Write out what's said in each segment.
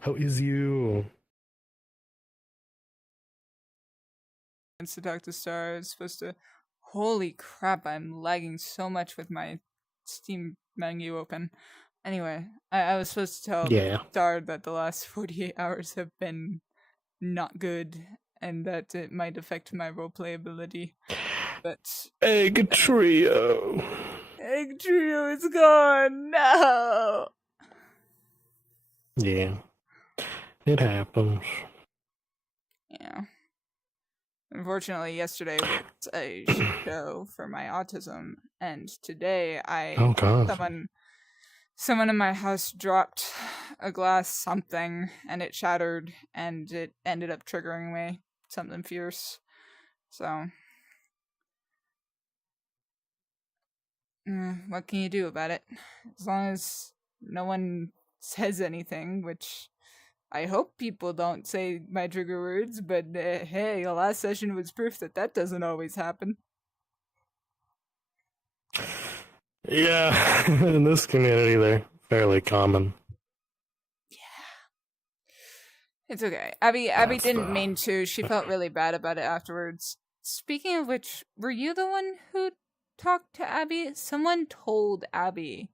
How is you? To talk to Star. I was supposed to. Holy crap! I'm lagging so much with my Steam menu open. Anyway, I was supposed to tell Yeah. Star that the last 48 hours have been not good and that it might affect my roleplay ability. But Egg trio. Egg Trio is gone. No. Yeah. It happens. Yeah. Unfortunately, yesterday was a shit show for my autism, and today Oh god. someone in my house dropped a glass something and it shattered and it ended up triggering me something fierce. So, what can you do about it? As long as no one says anything, which I hope people don't say my trigger words, but hey, the last session was proof that that doesn't always happen. Yeah, in this community they're fairly common. It's okay. Abby That's didn't the mean to. She felt really bad about it afterwards. Speaking of which, were you the one who talked to Abby? Someone told Abby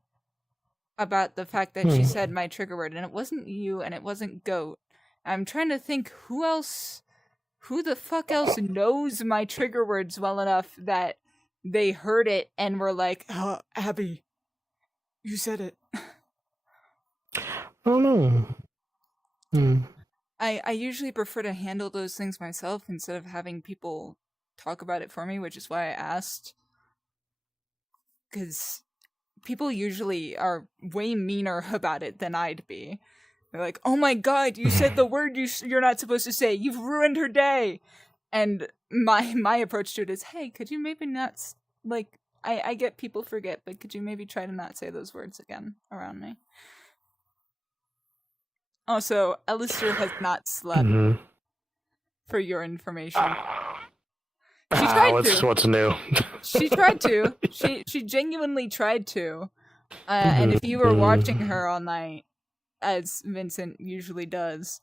about the fact that she hmm. said my trigger word, and it wasn't you, and it wasn't goat. I'm trying to think who the fuck else knows my trigger words well enough that they heard it and were like, "Oh, Abby, you said it." I don't know. Hmm. I usually prefer to handle those things myself instead of having people talk about it for me, which is why I asked. Because people usually are way meaner about it than I'd be. They're like, "Oh my god, you said the word you're not supposed to say. You've ruined her day." And my approach to it is, "Hey, could you maybe not like I get people forget, but could you maybe try to not say those words again around me?" Also, Alistair has not slept, hmm for your information. Ah, She tried what's to. what's new? She tried to. She genuinely tried to. And if you were watching hmm her all night, as Vincent usually does,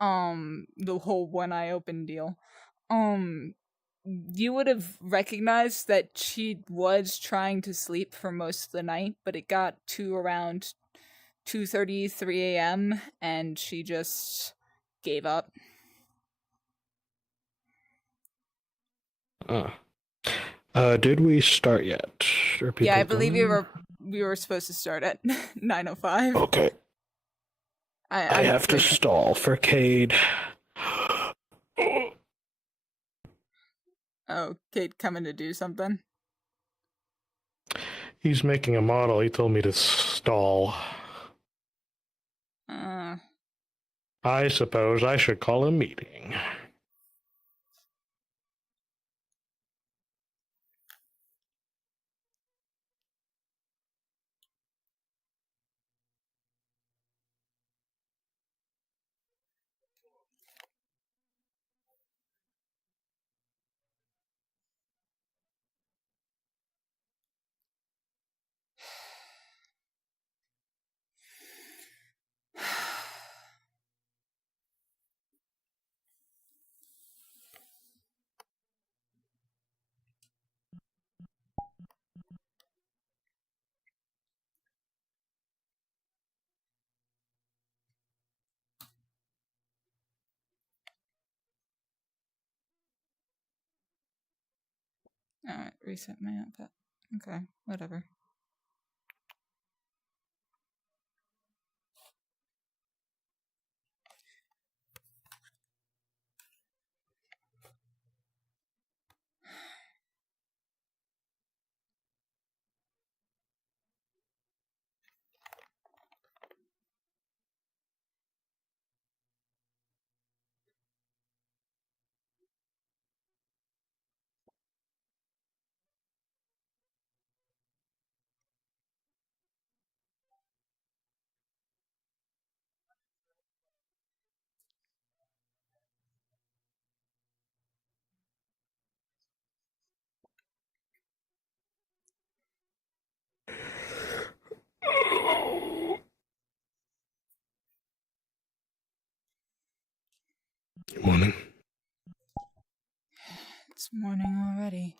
the whole one eye open deal, um, you would have recognized that she was trying to sleep for most of the night, but it got to around 2:30, 3 a.m., and she just gave up. Uh, did we start yet? Are Yeah, I people believe coming? we were supposed to start at 9:05. Okay. I I'm have to doing it. stall for Cade. Oh, Kate coming to do something. He's making a model. He told me to stall. Uh, I suppose I should call a meeting. Alright, reset my output. Okay, whatever. Good morning. It's morning already.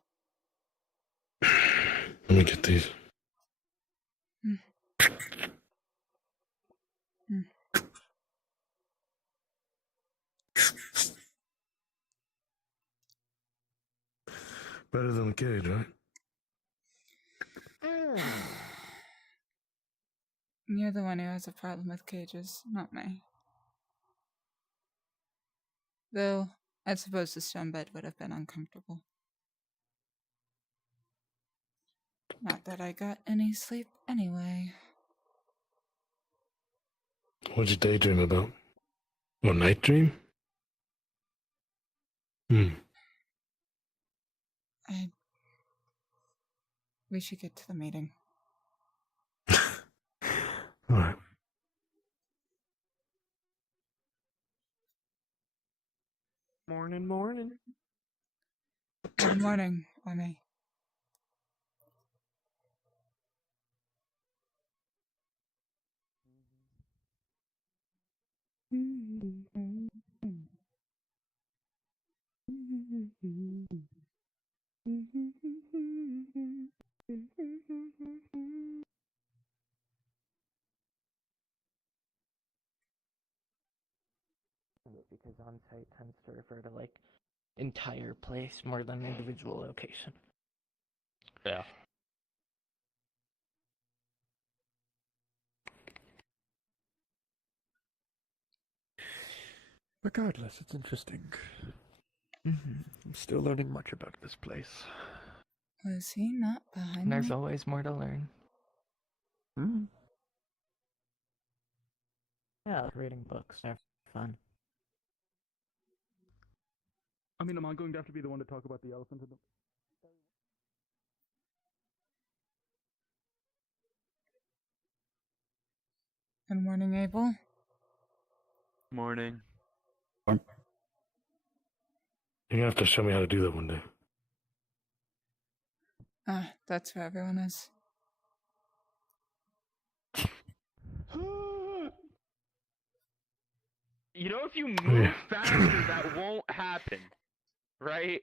Let me get these. Better than the cage, right? You're the one who has a problem with cages, not me. Though, I suppose the stone bed would have been uncomfortable. Not that I got any sleep anyway. What'd you daydream about? Or night dream? We should get to the meeting. Alright. Morning. Good morning, Orme. Because on-site tends to refer to, like, entire place more than individual location. Yeah. Regardless, it's interesting. I'm still learning much about this place. Was he not behind There's me? always more to learn. Yeah, reading books are fun. I mean, am I going to have to be the one to talk about the elephant in the... Good morning, Abel. Morning. You're gonna have to show me how to do that one day. That's where everyone is. You know, if you move faster, that won't happen, right?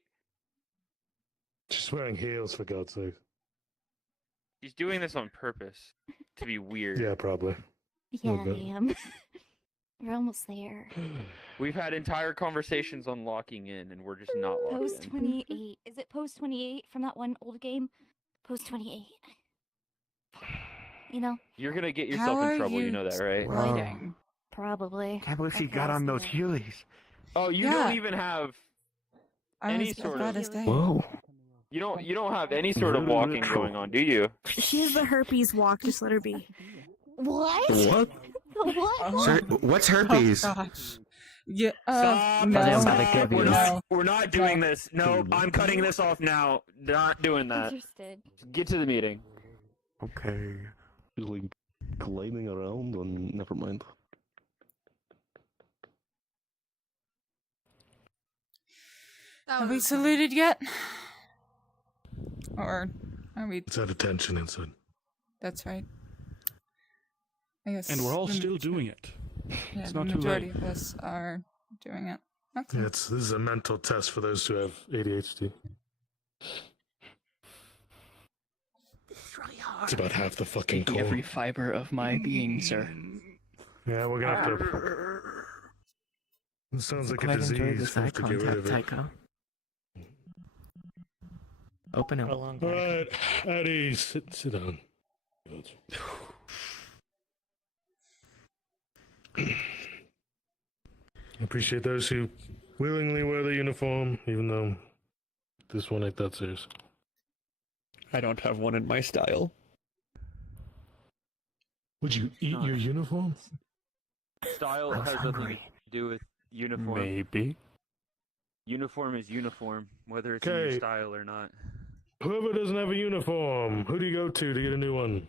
She's wearing heels, for God's sake. He's doing this on purpose to be weird. Yeah, probably. Yeah, Okay. I am. We're almost there. We've had entire conversations on locking in, and we're just not locked Post in. 28. Is it post 28 from that one old game? Post 28. You know? You're gonna get How yourself are in trouble, you you know that, right? writing? Probably. Can't believe she Okay, got I'll on see those that. Heelys. Oh, you Yeah. don't even have any sort of... Whoa. You don't have any sort of walking going on, do you? She has the herpes walk. Just let her be. What? What? What? Sir, what's herpes? Oh, gosh. Yeah, Stop! no. I'm about to give you. We're not doing this. No, I'm cutting this off now. Not doing that. Interested. Get to the meeting. Okay. She's like gliding around and never mind. Have we saluted yet? Or are we... It's at attention inside. That's right. I guess... And we're all the still doing it. Yeah, It's the not too majority late. of us are doing it. Okay. Yeah, this is a mental test for those who have ADHD. It's really hard. It's about half the fucking Taking core. every fiber of my being, sir. Yeah, we're gonna have to... It sounds like a Quite enjoyed disease. this We eye have to get rid contact, of it. Tycho. Open it. Alright, Eddie, sit down. I appreciate those who willingly wear the uniform, even though this one ain't that serious. I don't have one in my style. Would you eat your uniform? Style has nothing to do with uniform. Maybe. Uniform is uniform, whether it's in your Okay. style or not. Whoever doesn't have a uniform, who do you go to get a new one?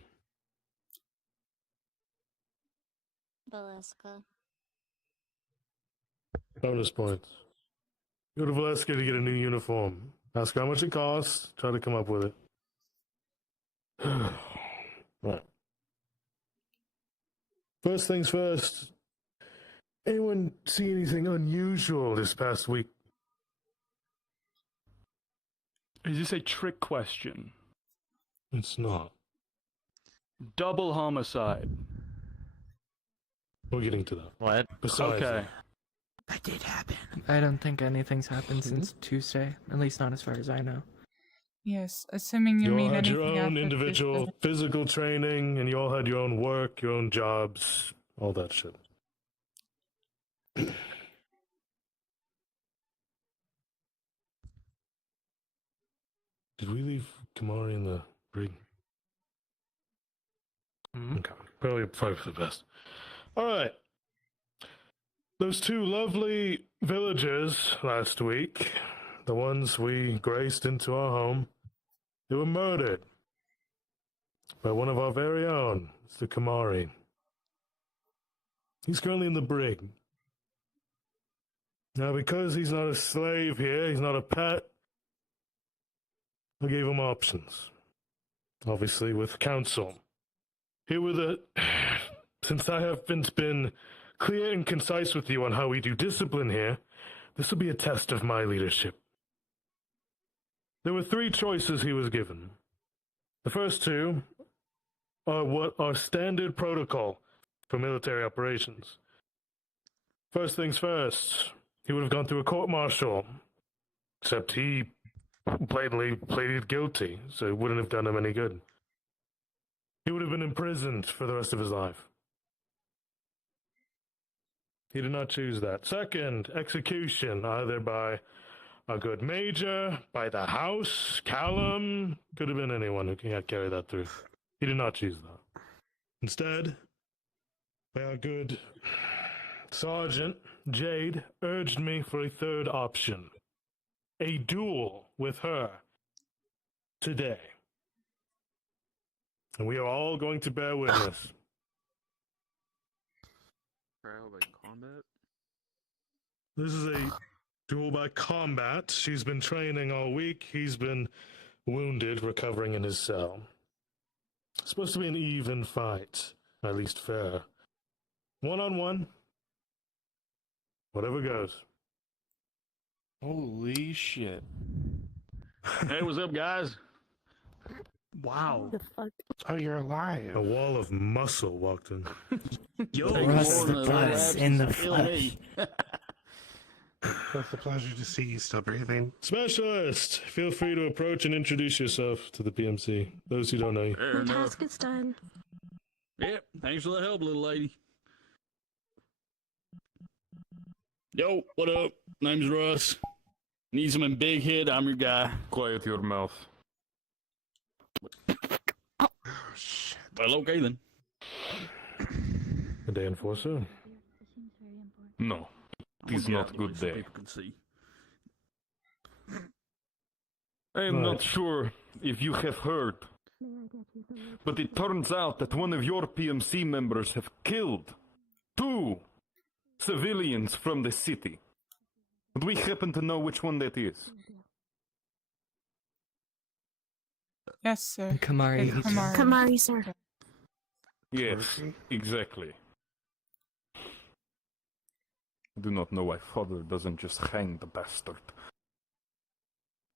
Velasca. Bonus points. Go to Valeska to get a new uniform. Ask how much it costs. Try to come up with it. Right. First things first. Anyone see anything unusual this past week? Is this a trick question? It's not. Double homicide. We're getting to that. What? Besides Okay. That did happen. I don't think anything's happened since Tuesday. At least not as far as I know. Yes, assuming you you all mean had anything your own after individual Tuesday. physical training, and you all had your own work, your own jobs, all that shit. Did we leave Kamari in the brig? Okay, probably for the best. All right. Those two lovely villagers last week, the ones we graced into our home, they were murdered by one of our very own, Mr. Kamari. He's currently in the brig. Now, because he's not a slave here, he's not a pet, I gave him options. Obviously, with counsel. Here were the... Since I have been clear and concise with you on how we do discipline here, this will be a test of my leadership. There were 3 choices he was given. The first 2 are what are standard protocol for military operations. First things first, he would have gone through a court-martial, except he blatantly pleaded guilty, so it wouldn't have done him any good. He would have been imprisoned for the rest of his life. He did not choose that. Second, execution, either by a good major, by the house, Callum, could have been anyone who can carry that through. He did not choose that. Instead, by our good Sergeant, Jade, urged me for a third option. A duel with her today. And we are all going to bear witness. Trial by combat? This is a duel by combat. She's been training all week. He's been wounded, recovering in his cell. It's supposed to be an even fight, at least fair. 1-on-1. Whatever goes. Holy shit. Hey, what's up, guys? Wow. The fuck? Oh, you're alive. A wall of muscle walked in. Yo, Russ the Bus in the flesh. It's a pleasure to see you still breathing. Specialist, feel free to approach and introduce yourself to the PMC. Those who don't know you. My task is done. Yep, thanks for the help, little lady. Yo, what up? Name's Russ. Need some big hit, I'm your guy. Quiet your mouth. Oh, shit. Well, okay then. Good day, Enforcer. No, it is not good so day. people can see. I am Right. not sure if you have heard, but it turns out that one of your PMC members have killed 2 civilians from the city. Do we happen to know which one that is? Yes, sir. Kamari. Kamari. Kamari, sir. Yes, exactly. I do not know why father doesn't just hang the bastard.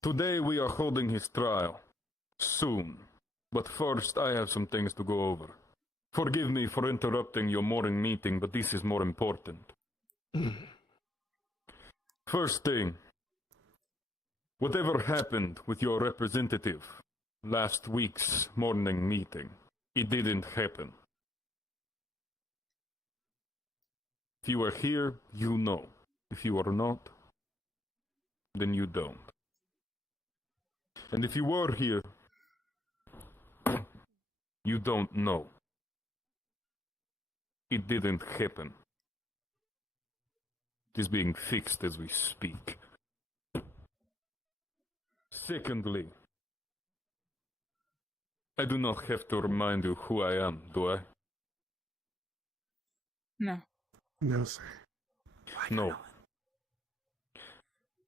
Today we are holding his trial. Soon. But first I have some things to go over. Forgive me for interrupting your morning meeting, but this is more important. First thing. Whatever happened with your representative last week's morning meeting, it didn't happen. If you are here, you know. If you are not, then you don't. And if you were here, you don't know. It didn't happen. It is being fixed as we speak. Secondly, I do not have to remind you who I am, do I? No. No, sir. No.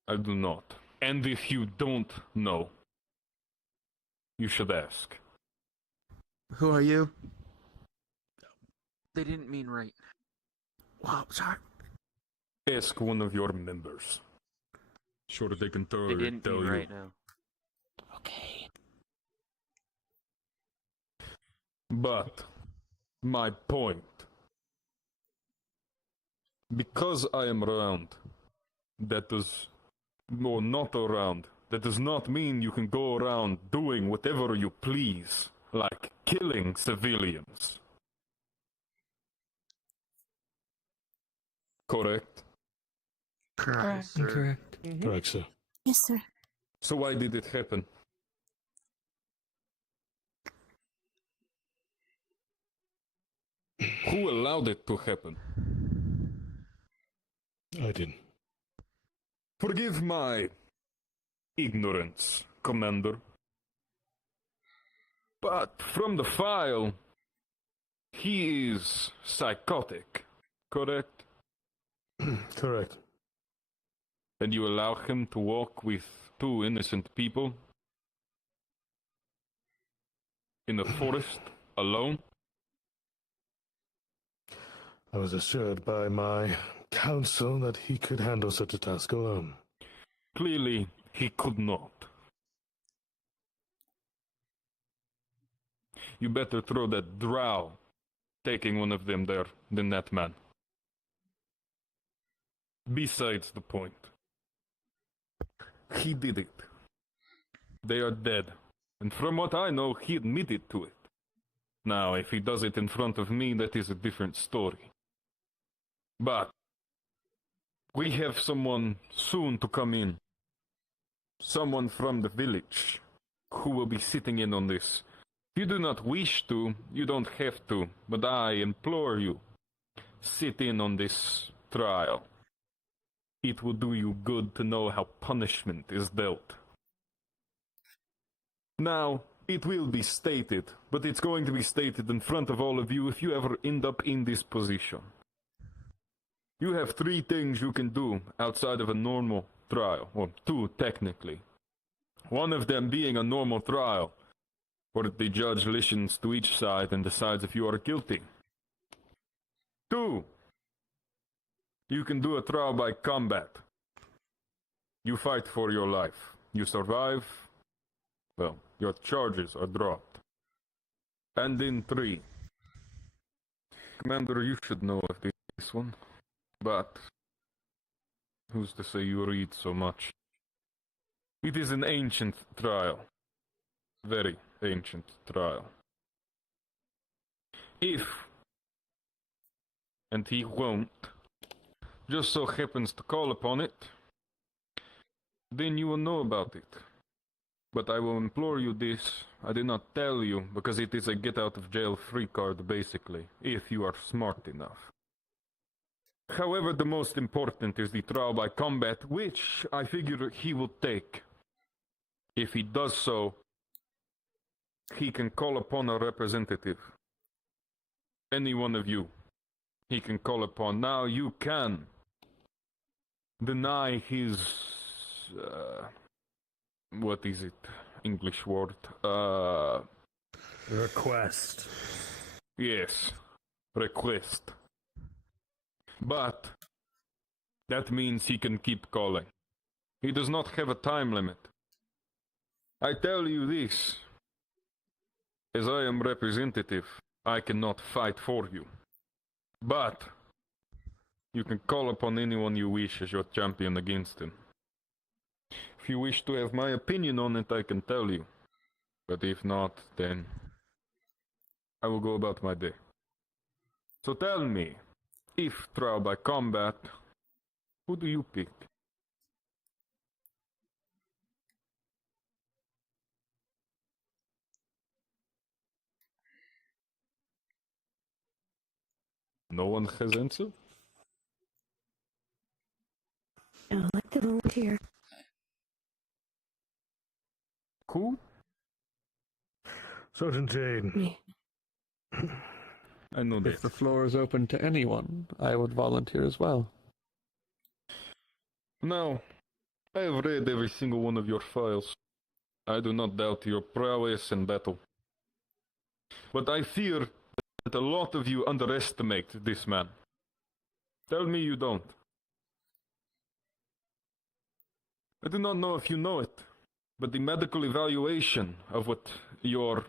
I do not. And if you don't know, you should ask. Who are you? They didn't mean right. Wow, sorry. Ask one of your members. Sure, they can They thoroughly didn't tell be you. right now. Okay. But my point, because I am around, that does, or not around, that does not mean you can go around doing whatever you please, like killing civilians. Correct? Correct. Sir. Correct. Correct, sir. Yes, sir. So why did it happen? Who allowed it to happen? I didn't. Forgive my ignorance, Commander. But from the file, he is psychotic, correct? Correct. And you allow him to walk with two innocent people in the forest alone? I was assured by my counsel that he could handle such a task alone. Clearly, he could not. You better throw that drow taking one of them there than that man. Besides the point, he did it. They are dead. And from what I know, he admitted to it. Now, if he does it in front of me, that is a different story. But we have someone soon to come in. Someone from the village who will be sitting in on this. If you do not wish to, you don't have to, but I implore you, sit in on this trial. It will do you good to know how punishment is dealt. Now, it will be stated, but it's going to be stated in front of all of you if you ever end up in this position. You have 3 things you can do outside of a normal trial, or 2 technically. One of them being a normal trial, where the judge listens to each side and decides if you are guilty. 2, you can do a trial by combat. You fight for your life. You survive, well, your charges are dropped. And in 3, Commander, you should know of this one, but who's to say you read so much? It is an ancient trial. Very ancient trial. If, and he won't, just so happens to call upon it, then you will know about it. But I will implore you this, I did not tell you, because it is a get-out-of-jail-free card, basically, if you are smart enough. However, the most important is the trial by combat, which I figure he will take. If he does so, he can call upon a representative. Any one of you. He can call upon. Now, you can deny his... what is it? English word. Request. Yes. Request. But that means he can keep calling. He does not have a time limit. I tell you this. As I am representative, I cannot fight for you. But you can call upon anyone you wish as your champion against him. If you wish to have my opinion on it, I can tell you. But if not, then I will go about my day. So tell me, if trial by combat, who do you pick? No one has answered? No, like the volunteer. Who? Sergeant Jade. Me. I know that. If the floor is open to anyone, I would volunteer as well. Now, I have read every single one of your files. I do not doubt your prowess in battle. But I fear that a lot of you underestimate this man. Tell me you don't. I do not know if you know it, but the medical evaluation of what your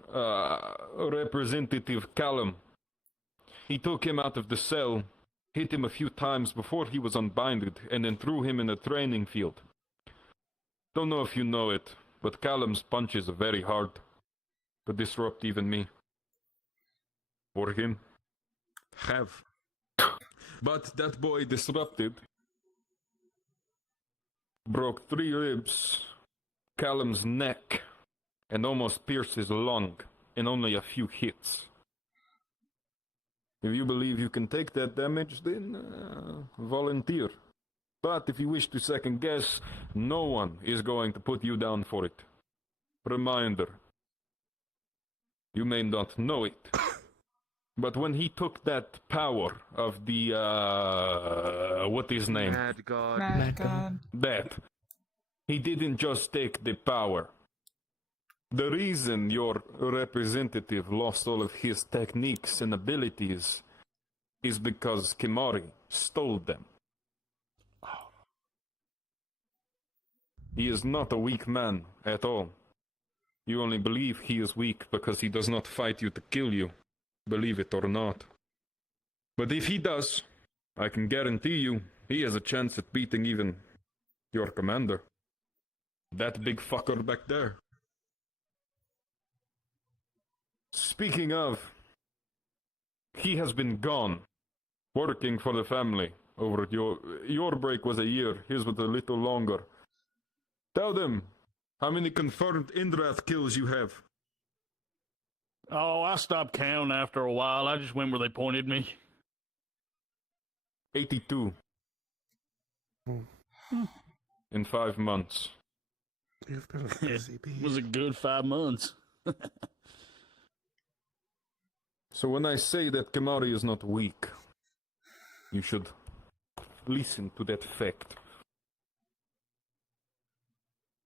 representative Callum, he took him out of the cell, hit him a few times before he was unbinded, and then threw him in a training field. Don't know if you know it, but Callum's punches are very hard to disrupt even me. Or him. Have. But that boy disrupted. Broke 3 ribs, Callum's neck, and almost pierced his lung in only a few hits. If you believe you can take that damage, then volunteer. But if you wish to second guess, no one is going to put you down for it. Reminder. You may not know it, but when he took that power of the, what is his name? Mad God. Mad God. That. He didn't just take the power. The reason your representative lost all of his techniques and abilities is because Kimari stole them. He is not a weak man at all. You only believe he is weak because he does not fight you to kill you, believe it or not. But if he does, I can guarantee you he has a chance at beating even your commander. That big fucker back there. Speaking of, he has been gone, working for the family over at your break was a year, his was a little longer. Tell them how many confirmed Indrath kills you have. Oh, I stopped counting after a while. I just went where they pointed me. 82. In 5 months. You've been a It CP. was a good 5 months. So when I say that Kimari is not weak, you should listen to that fact.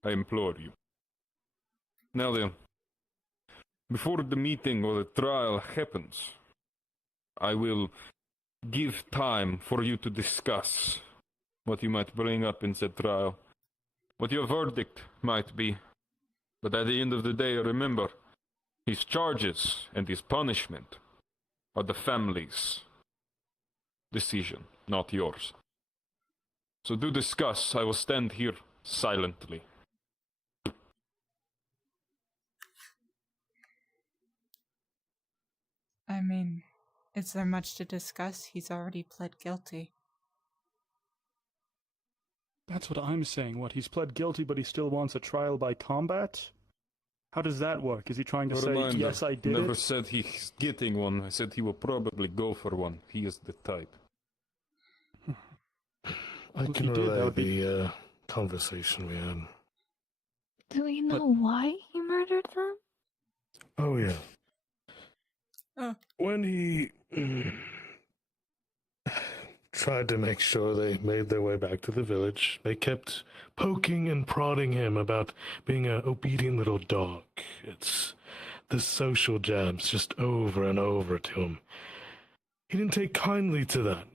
I implore you. Now then, before the meeting or the trial happens, I will give time for you to discuss what you might bring up in the trial, what your verdict might be. But at the end of the day, remember, his charges and his punishment are the family's decision, not yours. So do discuss. I will stand here silently. I mean, is there much to discuss? He's already pled guilty. That's what I'm saying. What, he's pled guilty, but he still wants a trial by combat? How does that work? Is he trying to say, Reminder, yes, I did never it? said he's getting one. I said he will probably go for one. He is the type. I Well, if can he did, that relay would be- the conversation we had. Do we know why he murdered them? Oh, yeah. Oh. When he tried to make sure they made their way back to the village, they kept poking and prodding him about being an obedient little dog. It's the social jabs just over and over to him. He didn't take kindly to that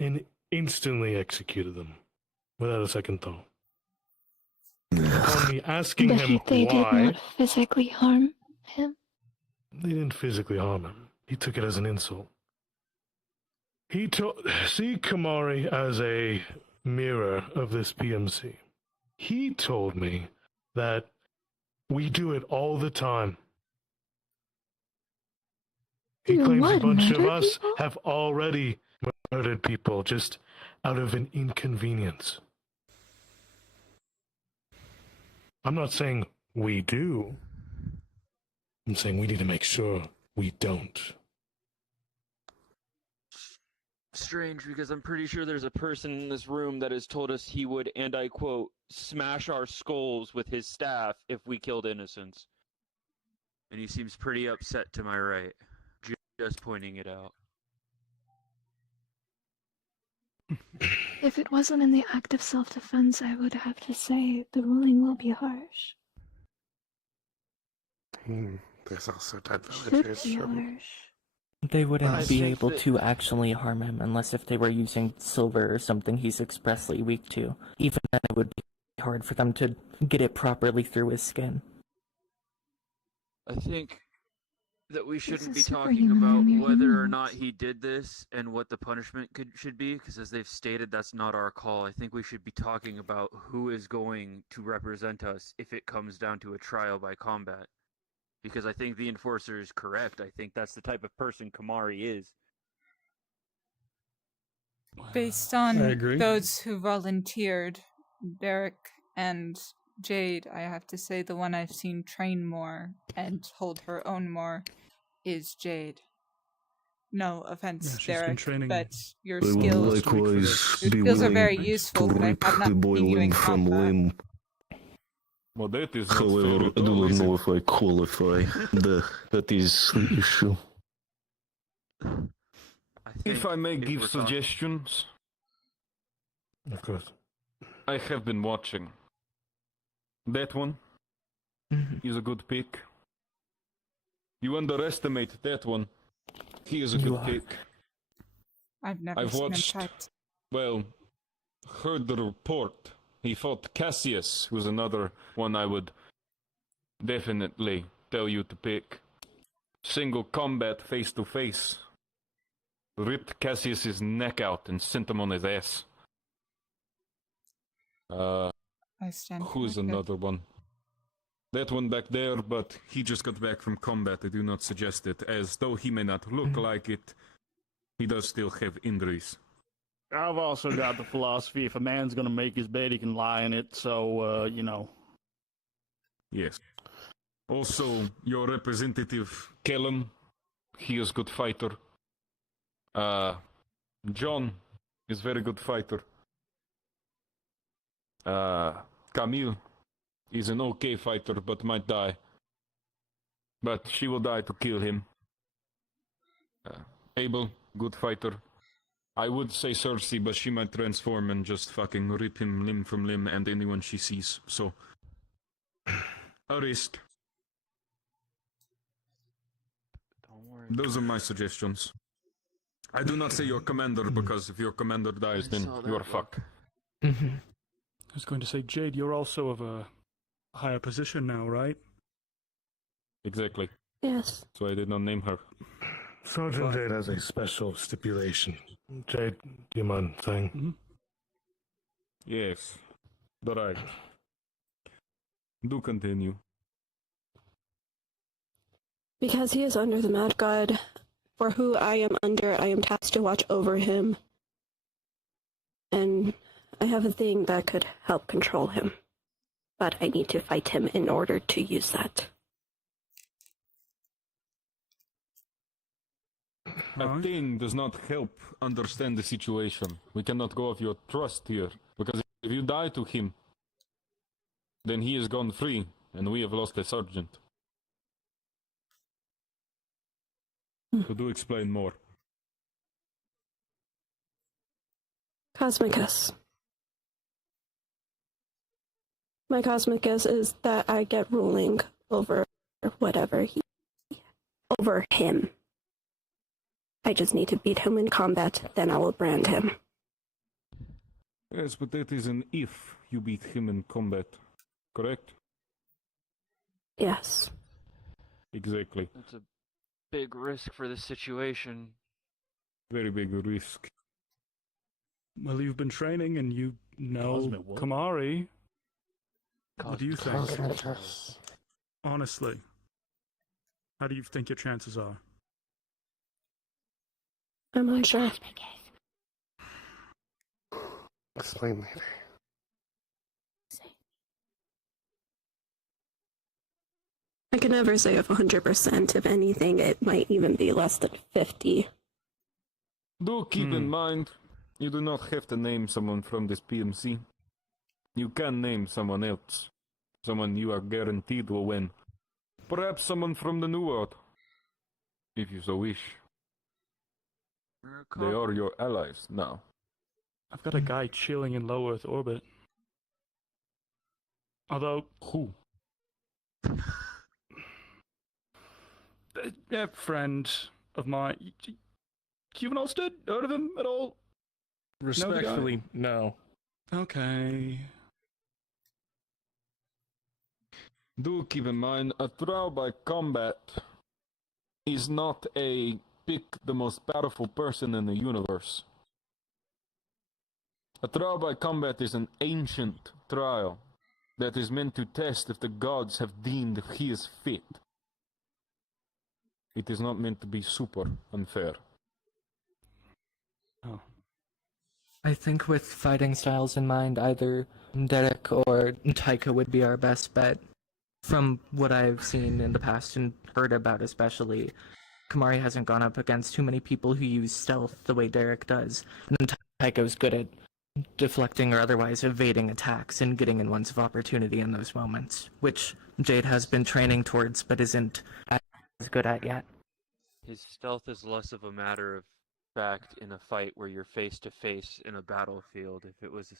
and instantly executed them without a second thought. Upon me asking But him they did why, not physically harm him. they didn't physically harm him. He took it as an insult. See Kamari as a mirror of this PMC. He told me that we do it all the time. He You claims a what, bunch of murder us people? have already murdered people just out of an inconvenience. I'm not saying we do. I'm saying we need to make sure we don't. Strange, because I'm pretty sure there's a person in this room that has told us he would, and I quote, smash our skulls with his staff if we killed innocents. And he seems pretty upset to my right. Just pointing it out. If it wasn't in the act of self-defense, I would have to say the ruling will be harsh. There's also dead Should villagers. be From... harsh. They wouldn't I be think able that- to actually harm him unless if they were using silver or something he's expressly weak to. Even then it would be hard for them to get it properly through his skin. I think that we shouldn't be is talking superhuman about in your whether or hands. not he did this and what the punishment should be, because as they've stated, that's not our call. I think we should be talking about who is going to represent us if it comes down to a trial by combat. Because I think the enforcer is correct. I think that's the type of person Kamari is. Based I on agree. those who volunteered, Derek and Jade, I have to say the one I've seen train more and hold her own more is Jade. No offense, Yeah, she's been Derek, training but your I will skills, likewise your be skills are very willing useful, to but I rip have not the boy seen you in limb from combat. limb. Well, that is not However, fair I at do all, not is know it? if I qualify. That is the issue. If I may if give we're talking- suggestions, Of course. I have been watching. That one is a good pick. You underestimate that one. He is a You good are. pick. I've never I've seen watched, him fight. well, heard the report. He fought Cassius, who's another one I would definitely tell you to pick. Single combat face to face. Ripped Cassius's neck out and sent him on his ass. I stand Who's corrected. another one? That one back there, but he just got back from combat. I do not suggest it, as though he may not look like it, he does still have injuries. I've also got the philosophy: if a man's gonna make his bed, he can lie in it. So, you know. Yes. Also, your representative, Kellum, he is good fighter. John is very good fighter. Camille is an okay fighter, but might die. But she will die to kill him. Abel, good fighter. I would say Cersei, but she might transform and just fucking rip him limb from limb and anyone she sees. So, a risk. Don't worry. Those are my suggestions. I do not say your commander, because if your commander dies, then saw that you are one. fucked. I was going to say, Jade, you're also of a higher position now, right? Exactly. Yes. So I did not name her. Sergeant Jade has a special stipulation. Jade, do you mind saying? Yes. Right. Do continue. Because he is under the Mad God, for who I am under, I am tasked to watch over him. And I have a thing that could help control him. But I need to fight him in order to use that. A thing does not help understand the situation. We cannot go off your trust here, because if you die to him, then he is gone free, and we have lost a sergeant. So do explain more. Cosmicus. My Cosmicus is that I get ruling over whatever over him. I just need to beat him in combat, then I will brand him. Yes, but that is an if you beat him in combat, correct? Yes. Exactly. That's a big risk for this situation. Very big risk. Well, you've been training and you know Cosmic what? Kamari. What do you think? Cosmicus. Honestly, how do you think your chances are? I'm unsure. Explain later. I can never say if 100%. If anything, it might even be less than 50. Do keep in mind, you do not have to name someone from this PMC. You can name someone else. Someone you are guaranteed will win. Perhaps someone from the New World. If you so wish. They are your allies now. I've got a guy chilling in low Earth orbit. Although, Who? a friend of mine. Cuban Olsted? Heard of him at all? Respectfully, no. Okay. Do keep in mind, a trial by combat is not a pick the most powerful person in the universe. A trial by combat is an ancient trial that is meant to test if the gods have deemed he is fit. It is not meant to be super unfair. Oh. I think with fighting styles in mind, either Derek or Taika would be our best bet. From what I've seen in the past and heard about especially, Kamari hasn't gone up against too many people who use stealth the way Derek does. And then Taika's good at deflecting or otherwise evading attacks and getting in ones of opportunity in those moments, which Jade has been training towards but isn't as good at yet. His stealth is less of a matter of fact in a fight where you're face to face in a battlefield. If it was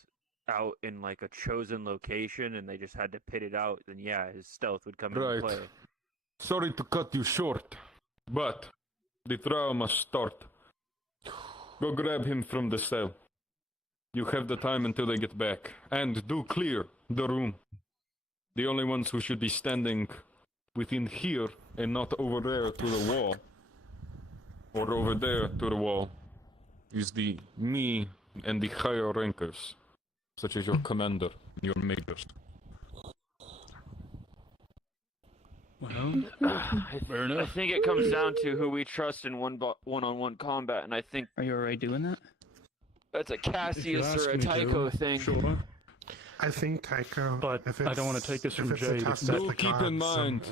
out in like a chosen location and they just had to pit it out, then yeah, his stealth would come into play. Sorry to cut you short, but the trial must start. Go grab him from the cell. You have the time until they get back. And do clear the room. The only ones who should be standing within here and not over there to the wall, or over there to the wall, is me and the higher rankers, such as your commander and your majors. Well, fair I enough. think it comes down to who we trust in one-on-one combat, and I think Are you already doing that? that's a If you Cassius ask or a me to, Tycho thing. Sure. I think Tycho. But if I don't want to take this from if it's a Jade. test It's of Do the keep in gods, mind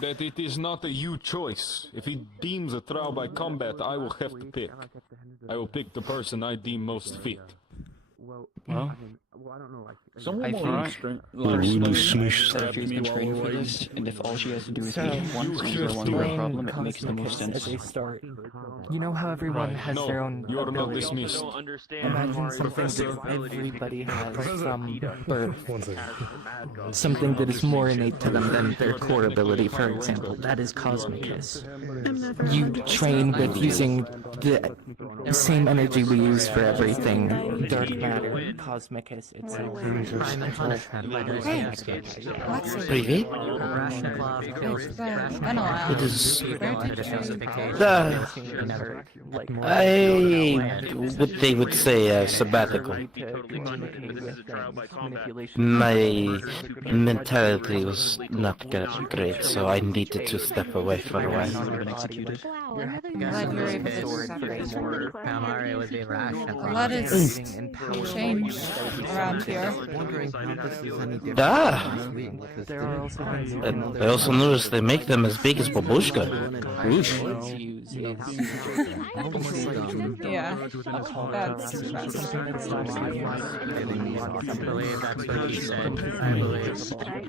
that it is not a you choice. If he deems a trial by combat, I will have to pick. I will pick the person I deem most fit. Well, Someone think- more extreme. Said she's been training for this, and if all she has to do is hit it once and there's one more problem, it makes the most sense. As a start, you know how everyone Right. has No, their own you are not ability. dismissed. Don't understand Imagine Kamari's something Professor. that everybody has Professor. from birth. One second. Something that is more innate to them than their core ability, for example. That is Cosmic Hiss. You train with using the same energy we use for everything. Dark matter, Cosmic Hiss itself. Crime and punishment by those Hey. escapes. Привет. Rashnakov kills It's been a while. It is. people under the justification. What they would say a sabbatical. My mentality was not great, so I needed to step away for a while. Glad you're able to separate. Kamari would be A Rashnakov. lot has changed around here. Ah! And I also noticed they make them as big as babushka. Whoosh. Yeah, that's I believe that's what he said. I believe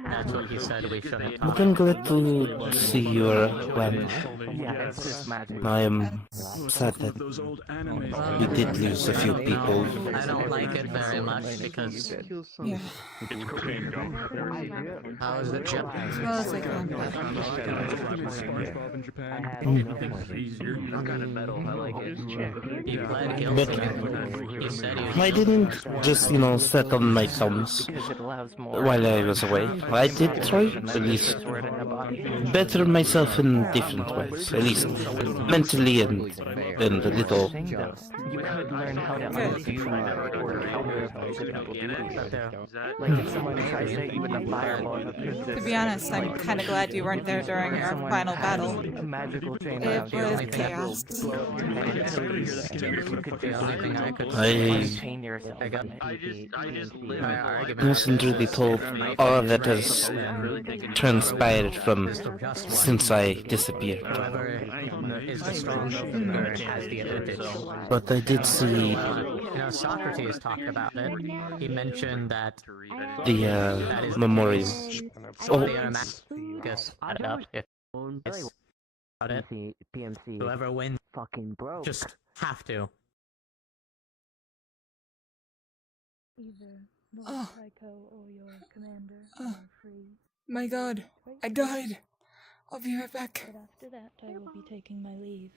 that's what he said we shouldn't But talk. I'm glad to see you are well. Yeah, it's just magic. I am sad that you did lose a few people. I don't like it very much because yeah. how is it Jim? Well, it's like He pled guilty. He said he was I didn't just, set on my thumbs Because it allows more. while I was away. I did try, at least, better myself in different ways. At least mentally and a little. You could learn how to undo or counter those people do. Like if someone tries to hit you with a fireball, To be honest, I'm kind of glad you weren't there during our final battle. a magical chain It around you. was Like, chaos. the only thing I could I Chain yourself. my argument wasn't really told all that has transpired from since I disappeared. whoever is the stronger has the advantage. But I did see Socrates talked about it. He mentioned that the memorial. Oh, Guess add it up if it's about it. Whoever wins just have to. Oh. My God, I died. I'll be right back. But after that, I will be taking my leave.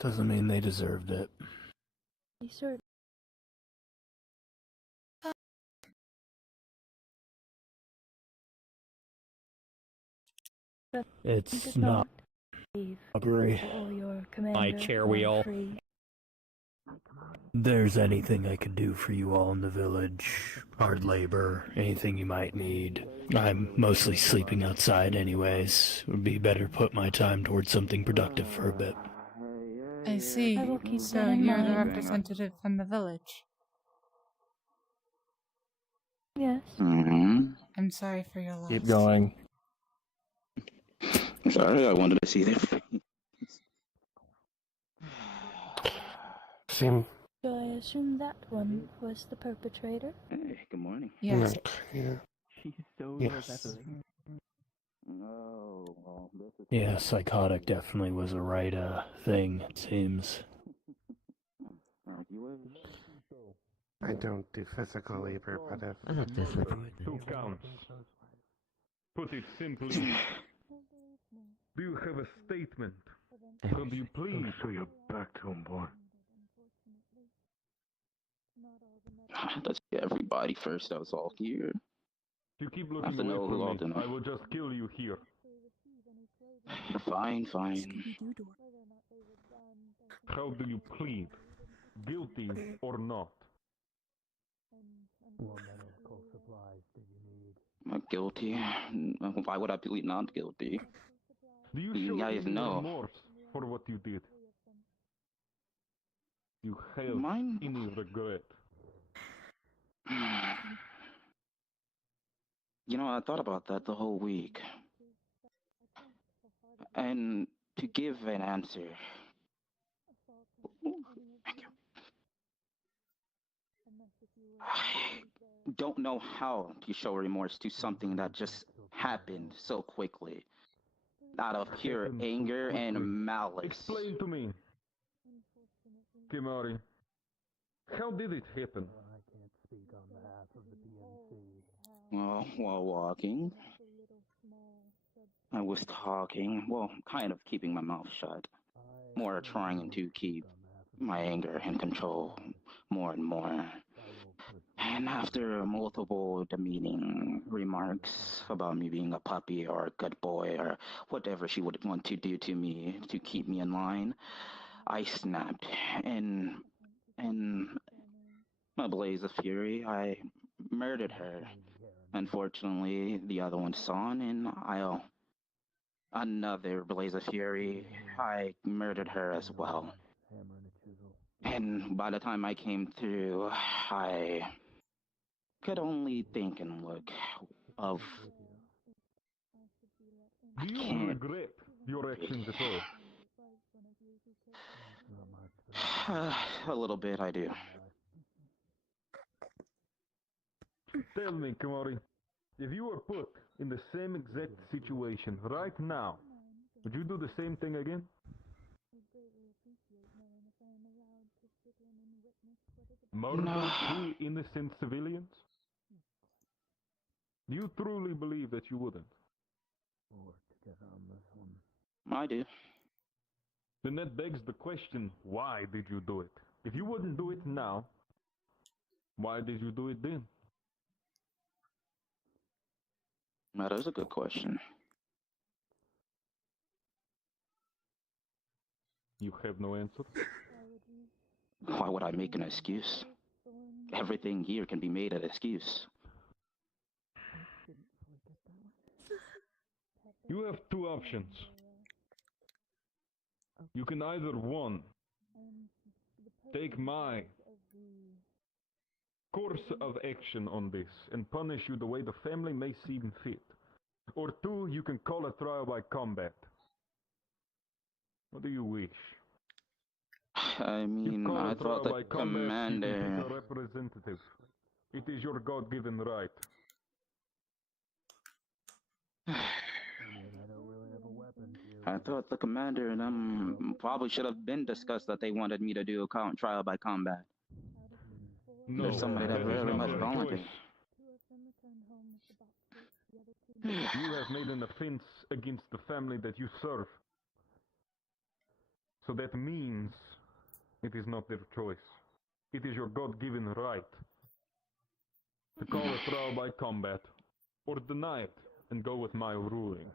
Doesn't mean they deserved it. Sure. It's not robbery. My chair wheel. There's anything I can do for you all in the village, hard labor, anything you might need. I'm mostly sleeping outside anyways. It would be better put my time towards something productive for a bit. I see. I will keep So that in you're the mind. representative from the village. Yes. I'm sorry for your loss. Keep going. Sorry, I wanted to see their face. Seem. So I assume that one was the perpetrator? Hey, good morning. Yes. Yeah. She's so Yes. Oh, well, this is... Yeah, psychotic definitely was a right thing, it seems. I don't do physical labor, but if... I'm not disappointed. 2 counts. Put it simply, do you have a statement? So do you please show your back to him, boy? Let's get everybody first that was all here. If you keep I have looking to know who all away to from me, know. I will just kill you here. Fine, fine. How do you plead? Guilty or not? What medical supplies do you need? I'm guilty. Why would I plead not guilty? Do you You show guys any know. remorse for what you did? You have Mine? any regret? You know, I thought about that the whole week. And to give an answer, I don't know how to show remorse to something that just happened so quickly. Out of pure anger and malice. Explain to me, Kimari. How did it happen? I can't speak on behalf of the PMC. Well, while walking, I was talking, well, kind of keeping my mouth shut. More trying to keep my anger in control more and more. And after multiple demeaning remarks about me being a puppy or a good boy or whatever she would want to do to me to keep me in line, I snapped. And in a blaze of fury, I murdered her. Unfortunately, the other one saw, and another blaze of fury, I murdered her as well. And by the time I came through, I could only think and look of... Do you regret your actions at all? A little bit, I do. Tell me, Kimari, if you were put in the same exact situation right now, would you do the same thing again? Murder No. 2 innocent civilians? Do you truly believe that you wouldn't? I do. Then that begs the question, why did you do it? If you wouldn't do it now, why did you do it then? That is a good question. You have no answer? Why would I make an excuse? Everything here can be made an excuse. You have 2 options. You can either 1, take my course of action on this and punish you the way the family may seem fit. Or 2, you can call a trial by combat. What do you wish? I mean, You call I a trial thought the by combat, you can commander... pick a representative. It is your God-given right. I thought the commander and them probably should have been discussed that they wanted me to do a trial by combat. No, There's somebody that is very not much their volunteered. choice. You have made an offense against the family that you serve. So that means it is not their choice. It is your God-given right to call a trial by combat, or deny it and go with my ruling.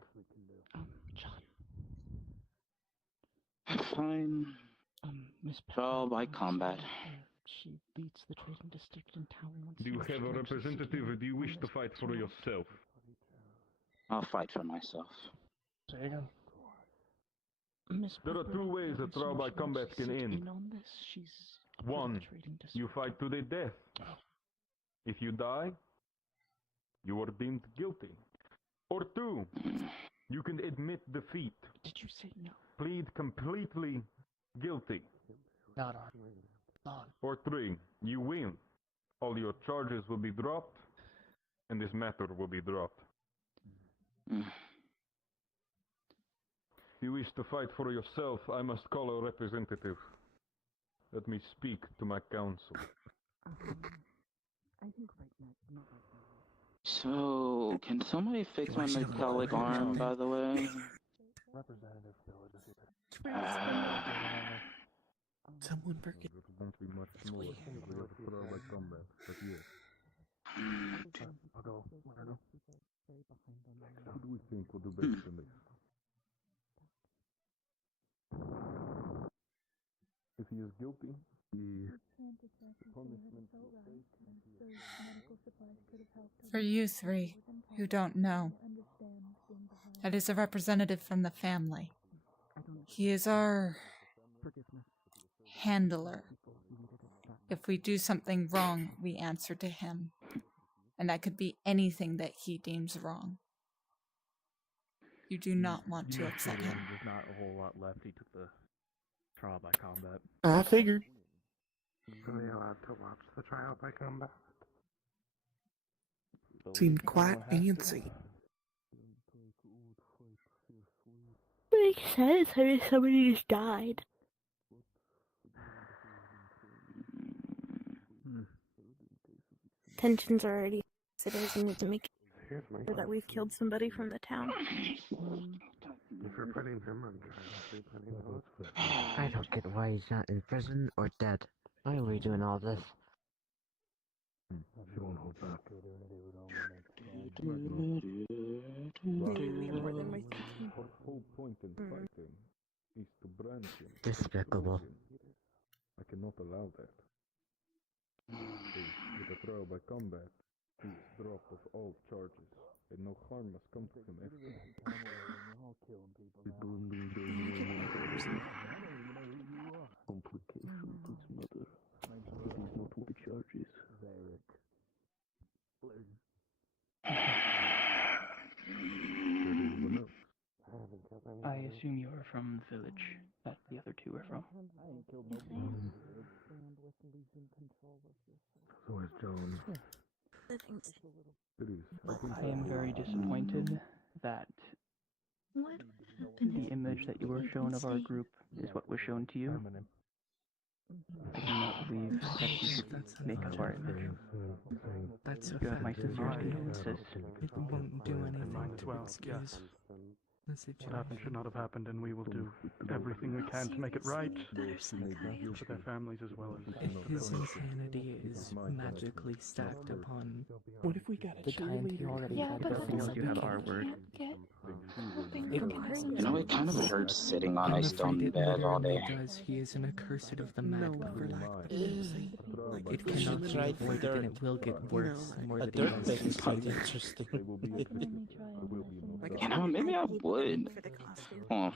Fine. Miss Trial by combat. She leads the trading district in town once Do you more. have a representative, or do you wish to fight for yourself? I'll fight for myself. Say again. There are two ways a trial by combat can end. One, you fight to the death. If you die, you are deemed guilty. Or two, you can admit defeat. Did you say no? Plead completely guilty. Not on. Or three, you win. All your charges will be dropped, and this matter will be dropped. If you wish to fight for yourself, I must call a representative. Let me speak to my council. I think right now. So, can somebody fix my metallic arm, by the way? Representative village is Someone forget. Won't be much more if we have a trial by combat, but yes. I'll go. I don't know. Who do we think will do best in this? If he is guilty, the punishment For you three who don't know, that is a representative from the family. He is our handler. If we do something wrong, we answer to him. And that could be anything that he deems wrong. You do not want to upset him. There's not a whole lot left. He took the trial by combat. I figured. Are we allowed to watch the trial by combat? Seemed quite fancy. Makes sense. I mean, somebody just died. Tensions are already as it is, and need to make sure that we've killed somebody from the town. If you're putting him on trial, you're putting those. I don't get why he's not in prison or dead. Why are we doing all this? She won't hold back. whole point in fighting is to branch him. Despicable. I cannot allow that. With a trial by combat, he is dropped of all charges, and no harm must come to him after. Complication to his mother. It is not what charges. I assume you are from the village that the other two are from. So is Joan. I am very disappointed that the image that you were shown of our group is what was shown to you. I do not believe that you could make up our image. That's a You have my fact. sincere condolences. It won't do anything to excuse the What happened should not have happened, and we will do everything we can to make it right for their families as well as his insanity is magically stacked upon. What if we got a the time he already Yeah, had but to feel you you have our word. You know, it kind of hurts sitting on I'm a stone afraid it bed all literally day. does. He is an accursed of the mad for lack of It We cannot should be try avoided, dirt. and it will get worse the more A that dirt he bed is goes quite to. interesting. You know, maybe I would. Well,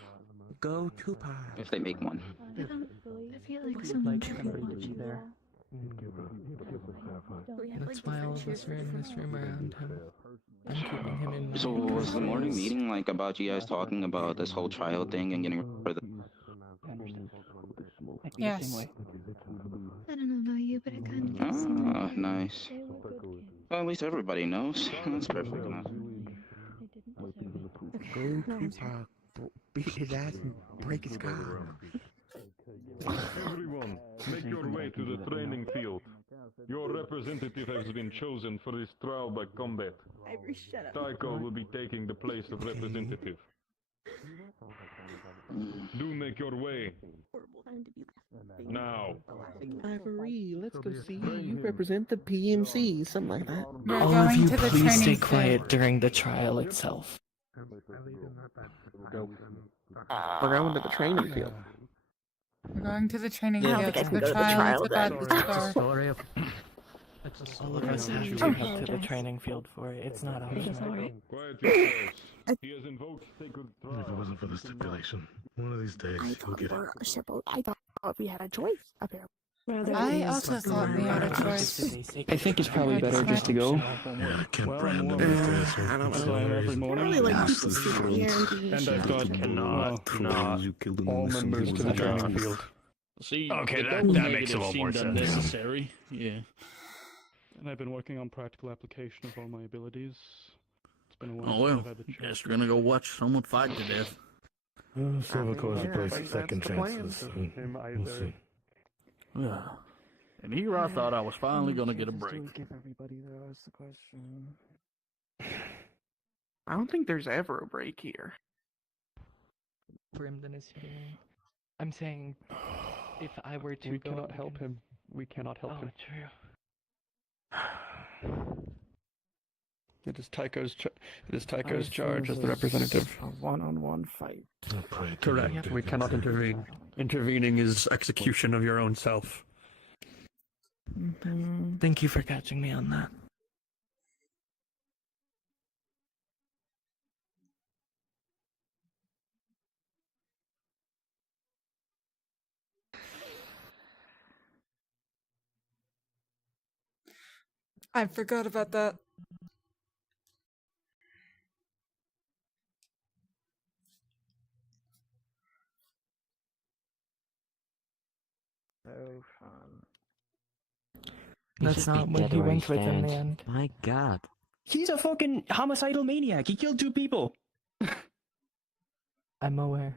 Go to par. if they make one. I feel like someone should be watching there. That's why all of us are in this room around him. I'm keeping him in mind. So was the morning meeting like about you guys talking about this whole trial thing and getting rid of the... Yes. I don't know you, but I kind of Ah, nice. Well, at least everybody knows. That's perfect enough. Go to park, beat his ass and break his car. Everyone, make your way to the training field. Your representative has been chosen for this trial by combat. Ivory, shut up. Tycho will be taking the place of representative. Do make your way. Now. Ivory, let's go see. You represent the PMC, something like that. We're All of going you to the please stay training quiet field. during the trial itself. We're going to the training field. We're going to the training I don't field. think I can The go to the trial trial is about then. to start. All of us have to head to the training field for it. It's not optional. Quiet yourselves. He has invoked sacred If it throne. wasn't for the stipulation, one of these days I he'll thought get it. I thought we had a choice up here. I also thought we had a choice. I think it's probably better just to go. Yeah, I can't Well, brand I'm him warm. faster. I don't know. Every morning. I really like people Absolute sitting here and being And I've got all members to the training field. See, Okay, the that double makes a negative little more seemed sense. unnecessary. Yeah. And I've been working on practical application of all my abilities. It's been a while Oh since well, I've had the chance. guess we're gonna go watch someone fight to death. Silvercore's a place of that's second the plan. chances. So we'll see. Yeah. And here I thought I was finally gonna get a break. Give everybody though, is the question. I don't think there's ever a break here. Brimden is here. I'm saying, if I were to We go cannot up help him. We cannot help him. true. It is Tycho's charge as the representative. A one-on-one fight. Correct. We cannot intervene. Intervening is execution of your own self. Thank you for catching me on that. I forgot about that. So fun. That's not what he went with in the end. My god. He's a fucking homicidal maniac. He killed 2 people. I'm aware.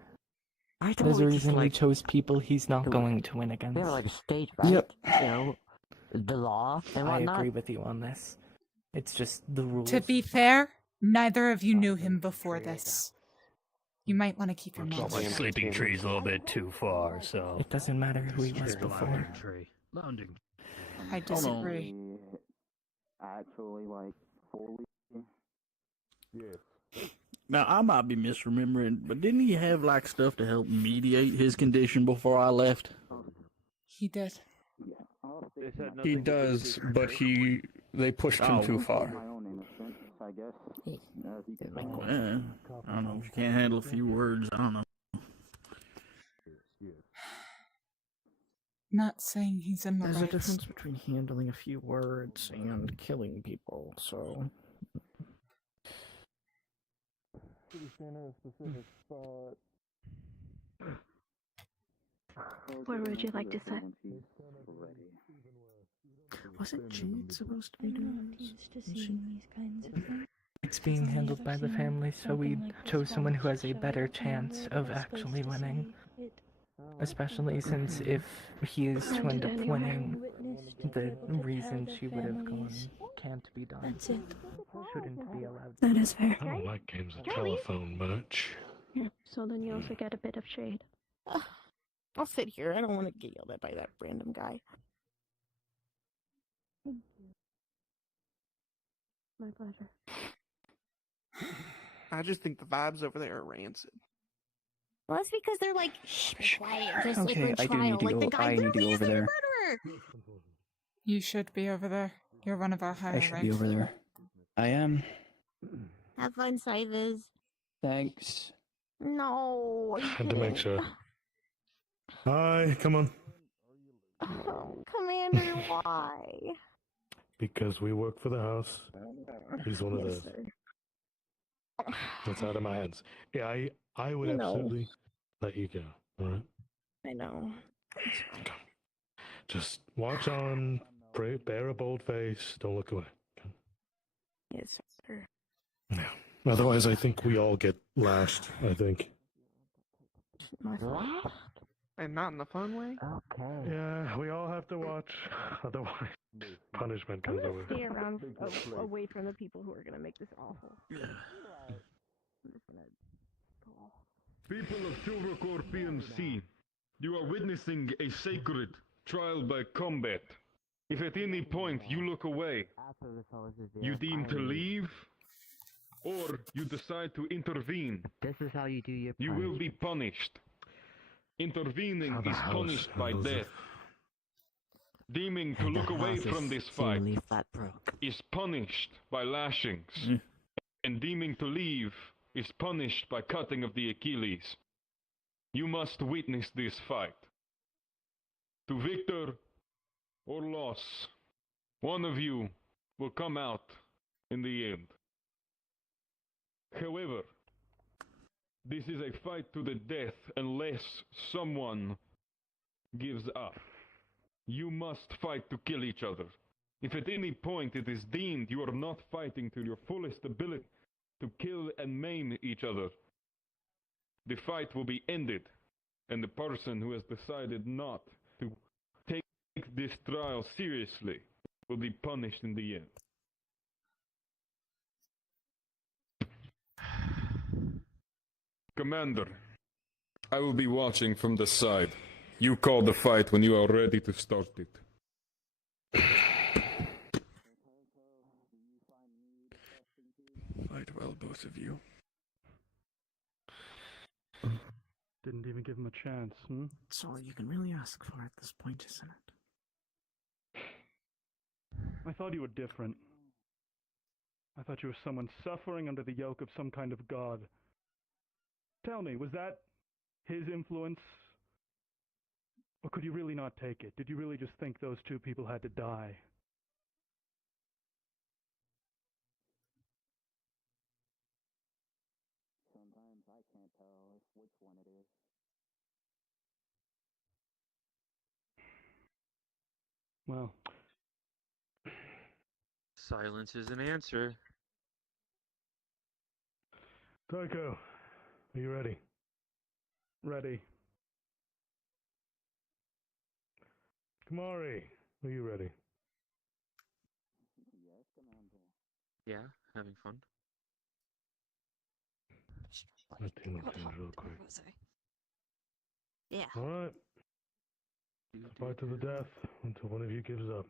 I thought There's a we just, reason he like, chose people he's not going to win against. we have like a stage fight. Yep. You know, the law and I whatnot. agree with you on this. It's just the rules. To be fair, neither of you knew him before this. You might want to keep your mouth My shut. sleeping tree's a little bit too far, so. It doesn't matter who he was before. Landing. I disagree. Actually, like, fully. Now I might be misremembering, but didn't he have like stuff to help mediate his condition before I left? He did. He does, but they pushed him too far. Well, I don't know. If you can't handle a few words, I don't know. Not saying he's in the There's a right. difference between handling a few words and killing people, so. Where would you like to sit? Wasn't Jade supposed to be doing this? It's being handled by the family, so we chose someone who has a better chance of actually winning. Especially since if he is to end up winning, the reason she would have gone can't be done. That's it. Shouldn't be allowed. That is fair. I don't like games of telephone much. Yeah, so then you also get a bit of shade. I'll sit here. I don't want to get yelled at by that random guy. My pleasure. I just think the vibes over there are rancid. Well, that's because they're like, shh, be quiet. Just Okay, like I do need to like go. the guy I need to literally go is over like a there. murderer. You should be over there. You're one of our higher I should ranks. be over there. I am. Have fun, Cybers. Thanks. No. I Had to make didn't. sure. Hi, come on. Oh, Commander, why? Because we work for the house. He's one of Yes, the. sir. That's out of my hands. Yeah, I would I know. absolutely let you go. All right. I know. Just watch on. Pray, bear a bold face. Don't look away. Okay? Yes, sir. Yeah. Otherwise, I think we all get lashed. I think. My fault. And not in the fun way? Okay. Yeah, we all have to watch. Otherwise, punishment I'm comes gonna over. stay around away from the people who are gonna make this awful. Yeah. I'm just gonna go. People of Silvercore PMC, you are witnessing a sacred trial by combat. If at any point you look away, you deem to leave, or you decide to intervene, This is how you do your you will be punished. Intervening is punished by death. Deeming to look away from this fight is punished by lashings. And deeming to leave is punished by cutting of the Achilles. You must witness this fight. To victor or loss, one of you will come out in the end. However, this is a fight to the death unless someone gives up. You must fight to kill each other. If at any point it is deemed you are not fighting to your fullest ability to kill and maim each other, the fight will be ended, and the person who has decided not to take this trial seriously will be punished in the end. Commander, I will be watching from the side. You call the fight when you are ready to start it. Fight well, both of you. Didn't even give him a chance, hmm? That's all you can really ask for at this point, isn't it? I thought you were different. I thought you were someone suffering under the yoke of some kind of god. Tell me, was that his influence? Or could you really not take it? Did you really just think those two people had to die? Sometimes I can't tell which one it is. Well, silence is an answer. Tycho, are you ready? Ready. Kamari, are you ready? Yes, Commander. Yeah, having fun. Let's do things real quick. Yeah. Alright. Fight to the death until one of you gives up.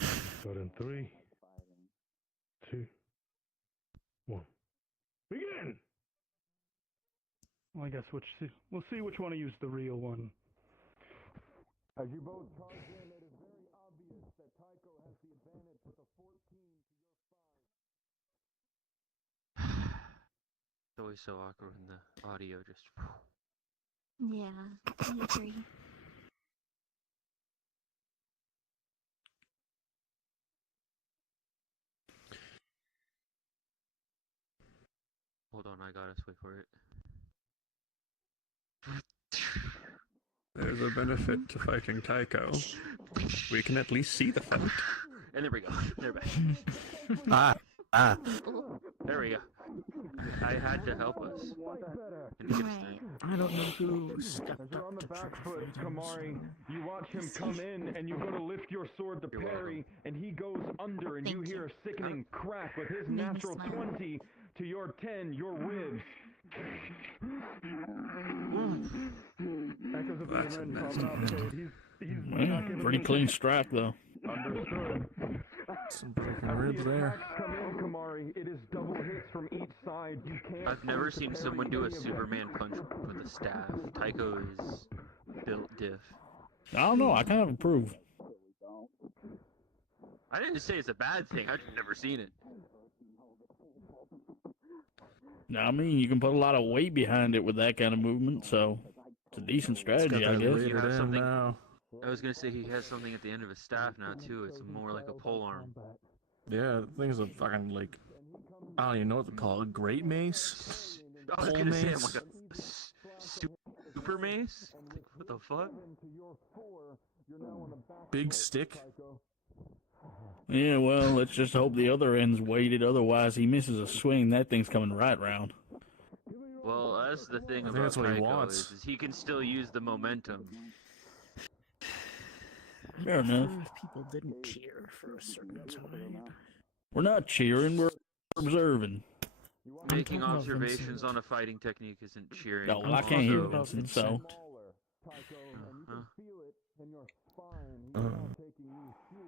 Start in 3, 2, 1. Begin! Well, I guess we'll see which one of you's the real one. As you both charge in, it is very obvious that Tycho has the advantage with a 14 to your 5. It's always so awkward when the audio just... Yeah, I agree. Hold on, I got us. Wait for it. There's a benefit to fighting Tycho. We can at least see the fight. And there we go. They're back. There we go. I had to help us. I don't know who stepped You're on up the to back trick foot, or Kamari. You watch him come in, and you go to lift your sword to parry, and he goes under, and you hear a sickening crack with his natural 20 to your 10, your ribs. Echoes of the That's a event nasty coming up, hit. he's Pretty clean strike, though. Understood. Some broken ribs there. Come in, Kamari. It is double hits from each side. You can't. I've never seen someone do a Superman punch with a staff. Tycho is built diff. I don't know. I kind of approve. I didn't say it's a bad thing. I've never seen it. I mean, you can put a lot of weight behind it with that kind of movement, so it's a decent strategy, I guess. You have something. I was gonna say he has something at the end of his staff now too. It's more like a pole arm. Yeah, the thing's a fucking, like, I don't even know what to call it. A great mace? I was Pole gonna say I'm mace? like a super mace. Like, what the fuck? Big stick? Yeah, well, let's just hope the other end's weighted. Otherwise, he misses a swing. That thing's coming right round. Well, that's the thing I think about that's what he Tycho wants. is he can still use the momentum. Fair enough. If people didn't cheer for a certain time. We're not cheering. We're observing. Making observations on a fighting technique isn't cheering. No, well, I can't hear Vincent, so.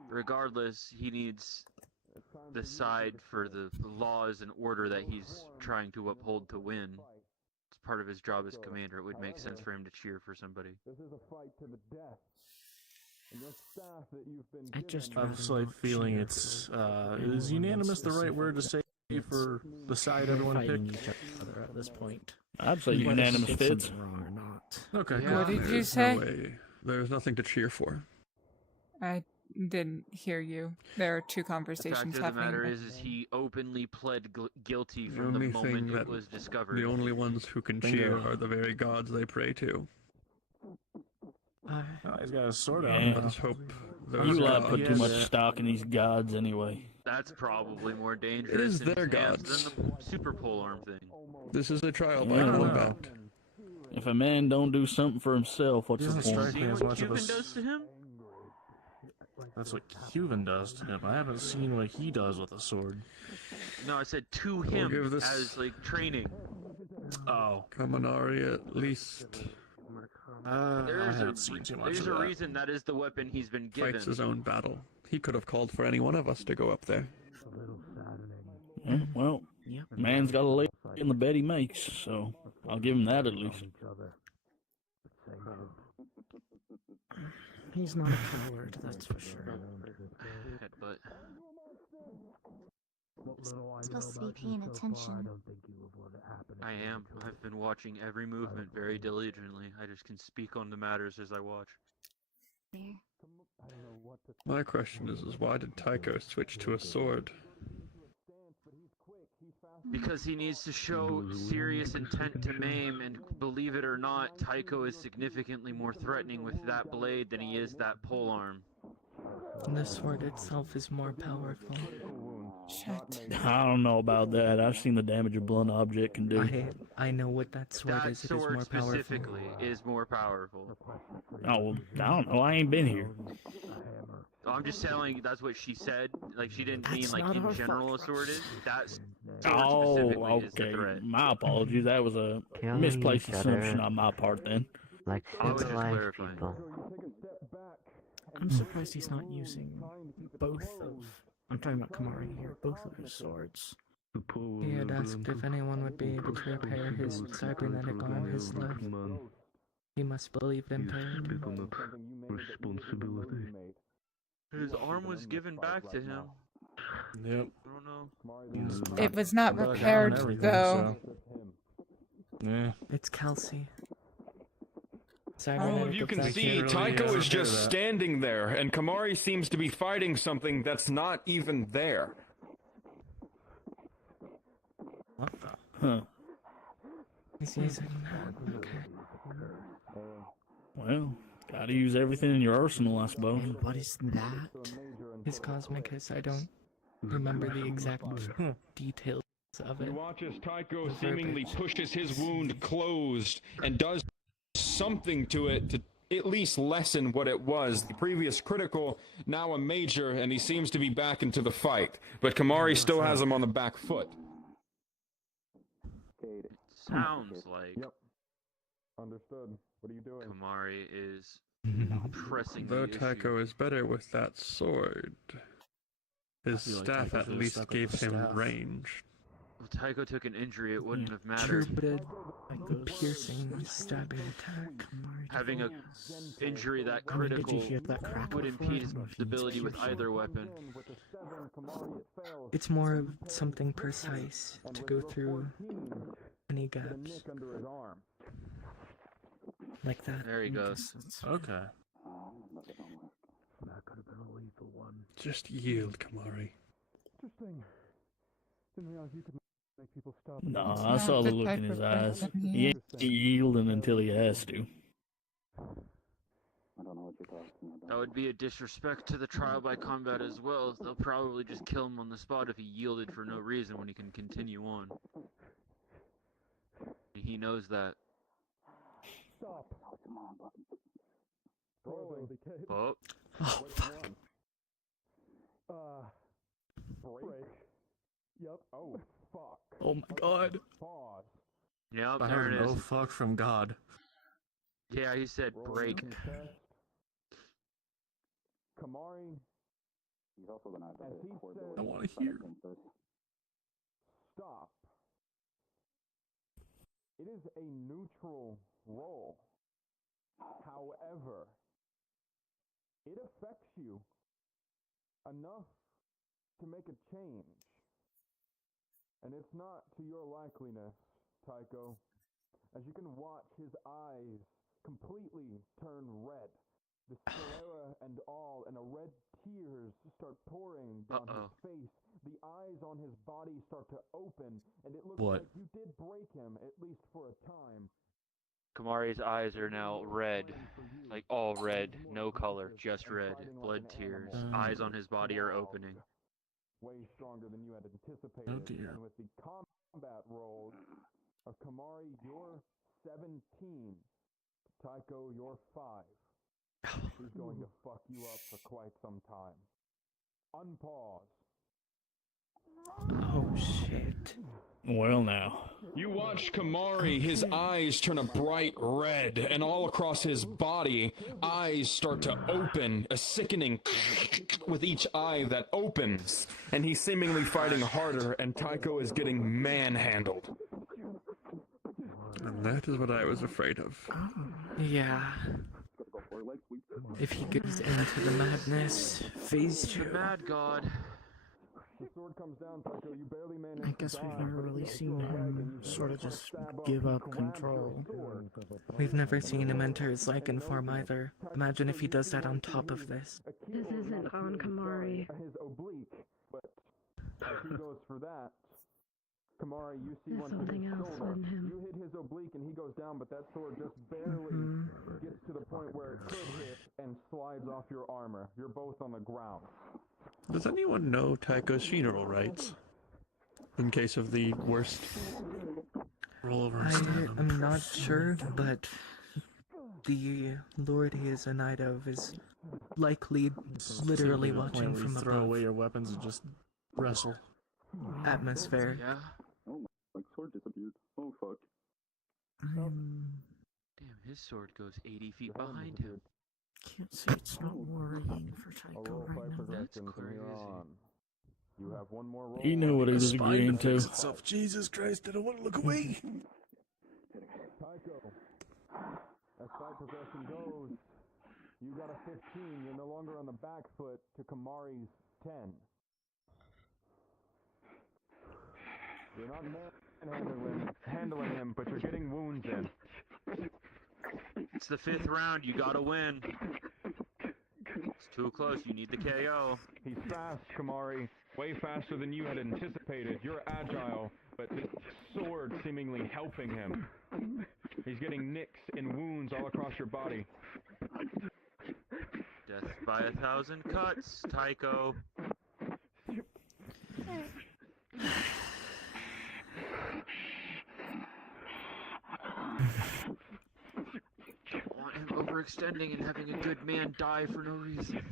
Regardless, he needs the side for the laws and order that he's trying to uphold to win. It's part of his job as commander. It would make sense for him to cheer for somebody. This is a fight to the death. And your staff that you've been I just given- have a slight feeling it's is unanimous the right word to say for the side everyone picked each other at this point. I'd say unanimous fits. Wrong or not. Okay. What did you There's say? No way. There's nothing to cheer for. I didn't hear you. There are two The conversations fact of the happening. matter is he openly pled guilty The from the only moment thing it that was discovered. the only ones who can Bingo. cheer are the very gods they pray to. Oh, he's got a sword out. Yeah. now. Let's hope You those lot put too gods- much stock in these gods anyway. That's probably more dangerous It is in his their hands gods. than the super polearm thing. This is a trial by Yeah, I don't combat. If a man don't do something for himself, what's the Doesn't point? strike me as much of a. Cuban does to him? That's what Cuban does to him. I haven't seen what he does with a sword. No, I said to We'll him give this- as like training. Oh. Kaminari at least I There's haven't seen too much there's of a that. reason that is the weapon he's been given. fights his own battle. He could have called for any one of us to go up there. Yeah, well, man's got to lay in the bed he makes, so I'll give him that at least. He's not a coward, that's for sure. But Supposed to be paying attention. I am. I've been watching every movement very diligently. I just can speak on the matters as I watch. There. My question is why did Tycho switch to a sword? Because he needs to show serious intent to maim, and believe it or not, Tycho is significantly more threatening with that blade than he is that polearm. The sword itself is more powerful. Shit. I don't know about that. I've seen the damage a blunt object can do. I know what that sword That is. It is sword more powerful. specifically is more powerful. Oh, well, I don't know. I ain't been here. I'm just telling you, that's what she said. Like, she didn't mean, That's like, not in our general a sword is. That sword Oh, specifically is the okay. threat. My apologies. That was a misplaced assumption on my part then. Like I was just civilized clarifying. people. I'm surprised he's not using both of. I'm talking about Kamari here, both of his swords. He had asked if anyone would be able to repair his cybernetic arm, his left. He must believe it impaired. His arm was given back to him. Yep. I don't know. It was not Bug out and repaired, everything, though. so. Yeah. It's Kelsey. All of you can see, Tycho is just standing there, and Kamari seems to be fighting something that's not even there. What the? Huh. He's using that. Okay. Well, gotta use everything in your arsenal, I suppose. And what is that? His cosmic hiss, I don't remember the exact details of You it. watch as Tycho seemingly pushes his wound closed and does something to it to at least lessen what it was. The previous critical, now a major, and he seems to be back into the fight. But Kamari still has him on the back foot. Sounds like Yep. Understood. What are you doing? Kamari is pressing Though the Tycho issue. is better with that sword, his feel like staff Tycho at should've least stuck with gave the him staff. range. If Tycho took an injury, it wouldn't have True, mattered. but a piercing, stabbing attack. Having a injury that I mean, did you critical hear that crack would before? impede his ability with either weapon. It's more of something precise to go through any gaps. Like that. There he goes. Okay. That could have been a lethal one. Just yield, Kamari. Interesting. Didn't realize you could make people stop. Nah, It's I not saw the the look type in his of eyes. person He ain't yielding until he has to. That would be a disrespect to the trial by combat as well. They'll probably just kill him on the spot if he yielded for no reason when he can continue on. He knows that. Stop. Oh, Oh, fuck. Break. Yep. Oh. Oh my god. Yep, I there heard it no is. fuck from God. Yeah, he said break. Kamari. He's also gonna have As he says, I want to hear. Stop. It is a neutral role. However, it affects you enough to make a change. And it's not to your likeliness, Tycho. As you can watch his eyes completely turn red. The sclera and all, and a red tears start pouring down his face. The eyes on his body start to open, and it looks like you did break him, at least for a time. Kamari's eyes are now red. Like all red, no color, just red. Blood tears. Eyes on his body are opening. Way stronger than you had anticipated. Oh dear. And with the combat rolls of Kamari, you're 17. Tycho, you're 5. He's going to fuck you up for quite some time. Unpause. Oh shit. Well, now. You watch Kamari, his eyes turn a bright red, and all across his body, eyes start to open, a sickening with each eye that opens, and he's seemingly fighting harder, and Tycho is getting manhandled. And that is what I was afraid of. Yeah. If he goes into the madness, phase 2. The mad god. The sword comes down, Tycho. You barely manage I guess to we've dodge, never but really it seen hits him and you sort of feel just stab up give and up grab control. your sword. We've never seen him enter his Lycan form either. Imagine if he does that on top of this. This isn't on Kamari. His oblique, but as he goes for that, Kamari, you see There's one to something his else shoulder. in him. You hit his oblique and he goes down, but that sword just barely gets to the point where it could hit and slides off your armor. You're both on the ground. Does anyone know Tycho's funeral rites? In case of the worst rollover. I'm not sure, but the lord he is a knight of is likely literally watching from throw above. away your weapons and just wrestle. Atmosphere. Yeah. Oh, my sword disappeared. Oh, fuck. Damn, his sword goes 80 feet behind him. Can't say it's not worrying for Tycho right now. That's crazy. You have one more roll. You know what he was agreeing to. Itself. Jesus Christ, I don't want to look away. Tycho, as fight progression goes, you got a 15. You're no longer on the back foot to Kamari's 10. You're not handling him, but you're getting wounds in. It's the 5th round, you gotta win. It's too close, you need the KO. He's fast, Kamari. Way faster than you had anticipated. You're agile, but this sword seemingly helping him. He's getting nicks and wounds all across your body. Death by 1,000 cuts, Tycho. I want him overextending and having a good man die for no reason.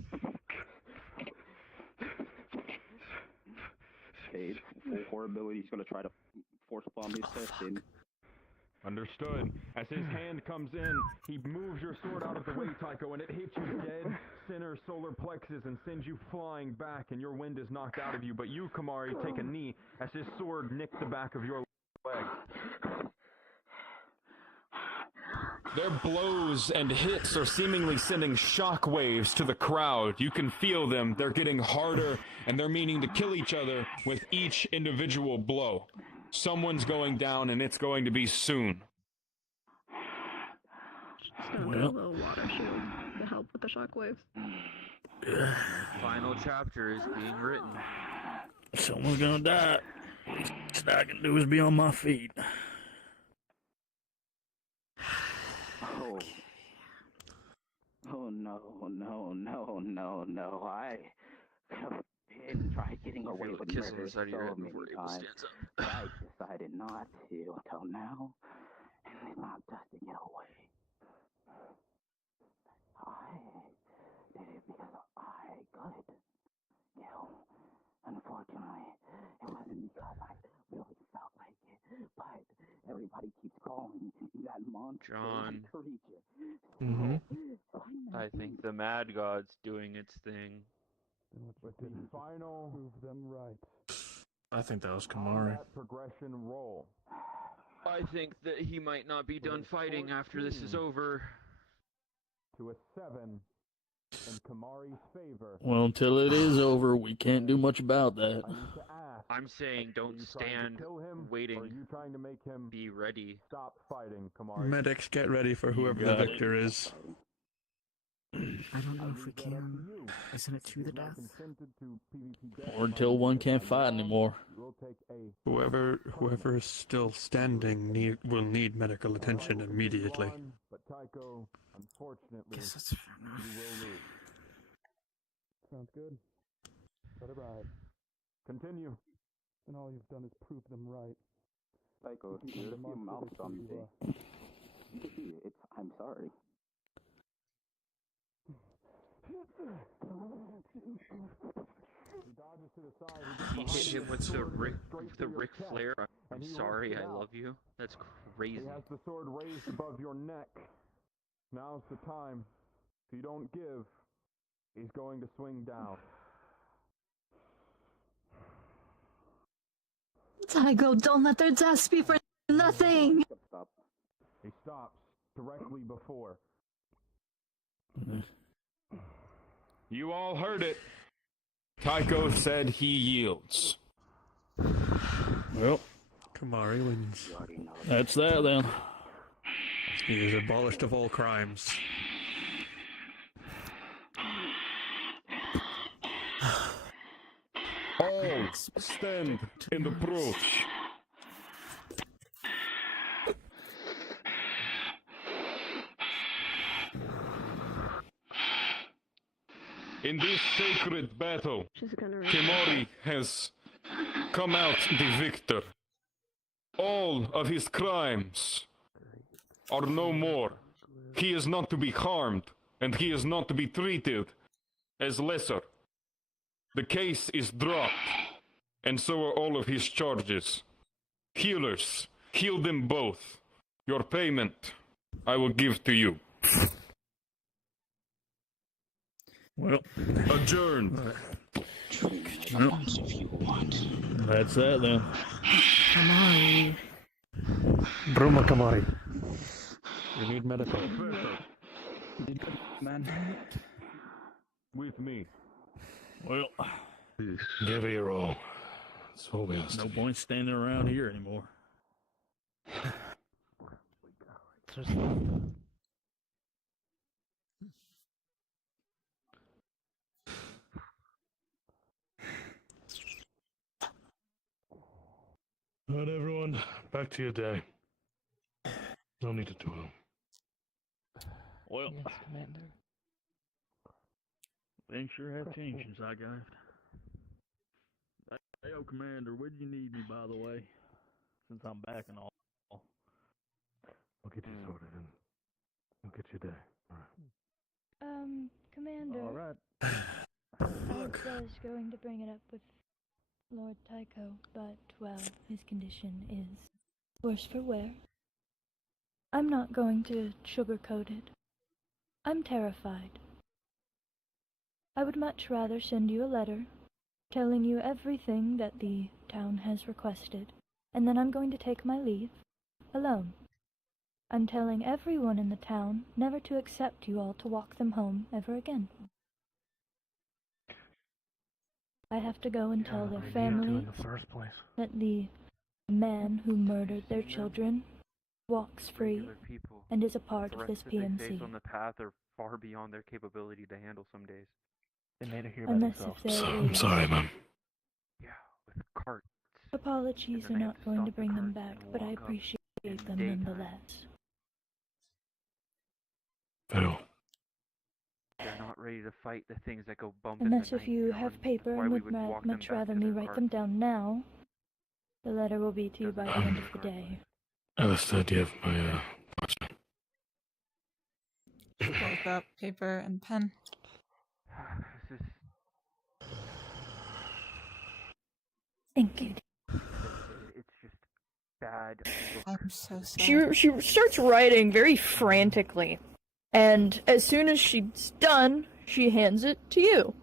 Okay, full core ability. He's gonna try to force bomb his chest in. Understood. As his hand comes in, he moves your sword out of the way, Tycho, and it hits you dead center solar plexus and sends you flying back, and your wind is knocked out of you. But you, Kamari, take a knee as his sword nicked the back of your leg. Their blows and hits are seemingly sending shockwaves to the crowd. You can feel them. They're getting harder, and they're meaning to kill each other with each individual blow. Someone's going down, and it's going to be soon. Just gonna put a little water shield to help with the shockwaves. Final chapter is being written. Someone's gonna die. Least I can do is be on my feet. Oh no, no, no, no, no. I have been trying getting away Feel from the kiss on murder the side of your so head many before Abel times. stands up. But I decided not to until now. And it's not just to get away. I did it because I could. You know, unfortunately, it wasn't because I really calling that monster John. creature. Mm-hmm. I think the Mad God's doing its thing. With the final prove them right. I think that was Kamari. Progression roll. I think that he might not be done fighting after this is over. To a 7 in Kamari's favor. Well, until it is over, we can't do much about that. I'm saying don't stand waiting. Are you trying to make him be ready? Stop fighting, Kamari. Medics, get ready for whoever the victor is. I don't know if we can. Isn't it to the death? Or until one can't fight anymore. Whoever is still standing will need medical attention immediately. But Tycho, unfortunately, Guess that's fair enough. you will lose. Sounds good. Let it ride. Continue. And all you've done is prove them right. Tycho, you're a few mouths on me. I'm sorry. He hit him with the Ric Flair. I'm sorry, I love you. That's crazy. He has the sword raised above your neck. Now's the time. If you don't give, he's going to swing down. Tycho, don't let their deaths be for nothing! He stops directly before. You all heard it. Tycho said he yields. Well, Kamari wins. that's that then. He is abolished of all crimes. All stand and approach. In this sacred battle, Kimori has come out the victor. All of his crimes are no more. He is not to be harmed, and he is not to be treated as lesser. The case is dropped, and so are all of his charges. Healers, heal them both. Your payment I will give to you. Well, adjourned. Well, that's that then. Kamari. Bruma Kamari. We need medical. Man. With me. Well, give it your all. That's all we ask. No point standing around here anymore. All right, everyone, back to your day. No need to dwell. Well, Yes, Commander. things sure have changed since I got. Hey, Commander, where'd you need me, by the way? Since I'm back and all. I'll get you sorted and I'll get your day. All right. Commander. All right. I was going to bring it up with Lord Tycho, but, well, his condition is worse for wear. I'm not going to sugarcoat it. I'm terrified. I would much rather send you a letter telling you everything that the town has requested, and then I'm going to take my leave, alone. I'm telling everyone in the town never to accept you all to walk them home ever again. I have to go and tell their family that the man who murdered their children walks free People. and is a part of this They face PMC. on the path are far beyond their capability to handle some days. They made it here by Unless themselves. if there I'm is... sorry, Mom. Yeah, with carts. Apologies are not going to bring them back, but I appreciate them nonetheless. Phil. They're not ready to fight the things that go bump Unless in the if night, you John. have paper That's why and we would walk them much back rather to me their write cart. them down now, the letter will be to you by the end of the day. Alistair, do you have my parchment? Both up, paper and pen. This is... Thank you. It's just... I'm so sorry. She starts writing very frantically, and as soon as she's done, she hands it to you.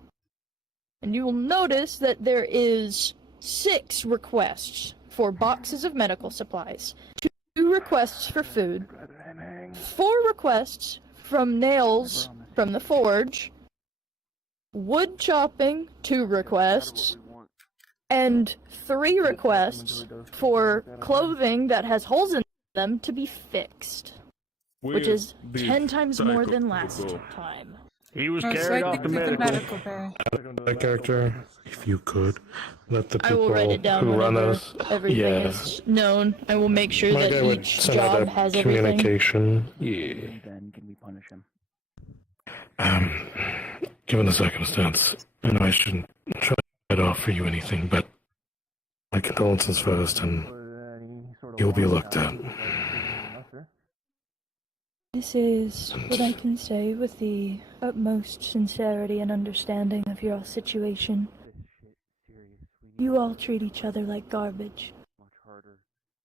And you will notice that there is 6 requests for boxes of medical supplies, 2 requests for food, 4 requests from nails from the forge, wood chopping, 2 requests, and 3 requests for clothing that has holes in them to be fixed, which is 10 times more than last time. He was carried off the medical. That character, if you could, let the I people will write it down who run whenever us. everything Yeah. is known. I will make sure My that guy would each send out job that has everything. communication. Yeah. Then can we punish him? Given the circumstance, I know I shouldn't try to offer you anything, but my condolences first, and you'll be looked at. This is what I can say with the utmost sincerity and understanding of your situation. You all treat each other like garbage.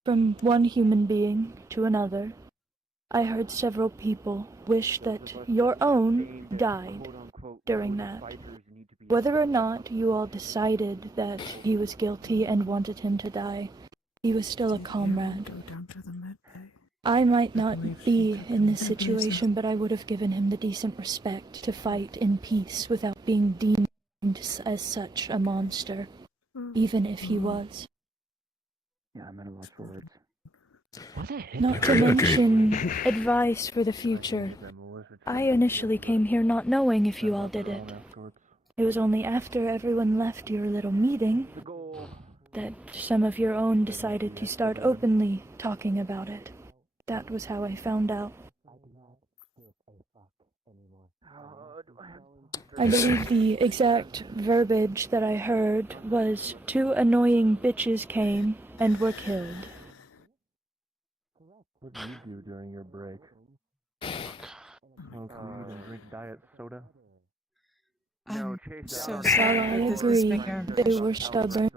From one human being to another, I heard several people wish that your own died during that. Whether or not you all decided that he was guilty and wanted him to die, he was still a comrade. I might not be in this situation, but I would have given him the decent respect to fight in peace without being deemed as such a monster, even if he was. Yeah, I'm at a loss for words. Not to mention advice for the future. I initially came here not knowing if you all did it. It was only after everyone left your little meeting that some of your own decided to start openly talking about it. That was how I found out. I believe the exact verbiage that I heard was 2 annoying bitches came and were killed. What did you do during your break? Smoke weed and drink diet soda? I'm so While sorry. I that this is agree, making they were stubborn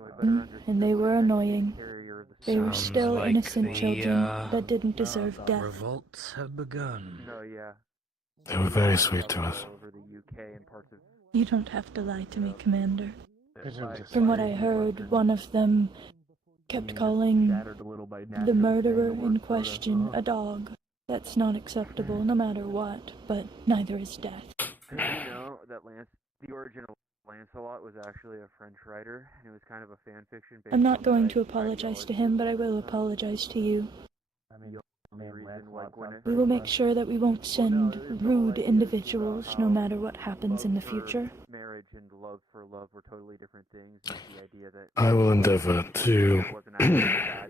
and they were annoying. They were still like innocent the, children that didn't deserve death. Revolts have begun. No, yeah. They were very sweet to us. Over the UK and parts of You don't have to lie to me, Commander. From what I heard, one of them kept calling the murderer in question a dog. That's not acceptable, no matter what, but neither is death. Did you know that the original Lancelot was actually a French writer, and it was kind of a fan fiction based I'm not on going the to apologize to him, but I will apologize to you. the only reason why Gwyneth... We will make sure that we won't send rude individuals, no matter what happens in the future. Marriage and love for love were totally different things, and the idea that... I will endeavor to,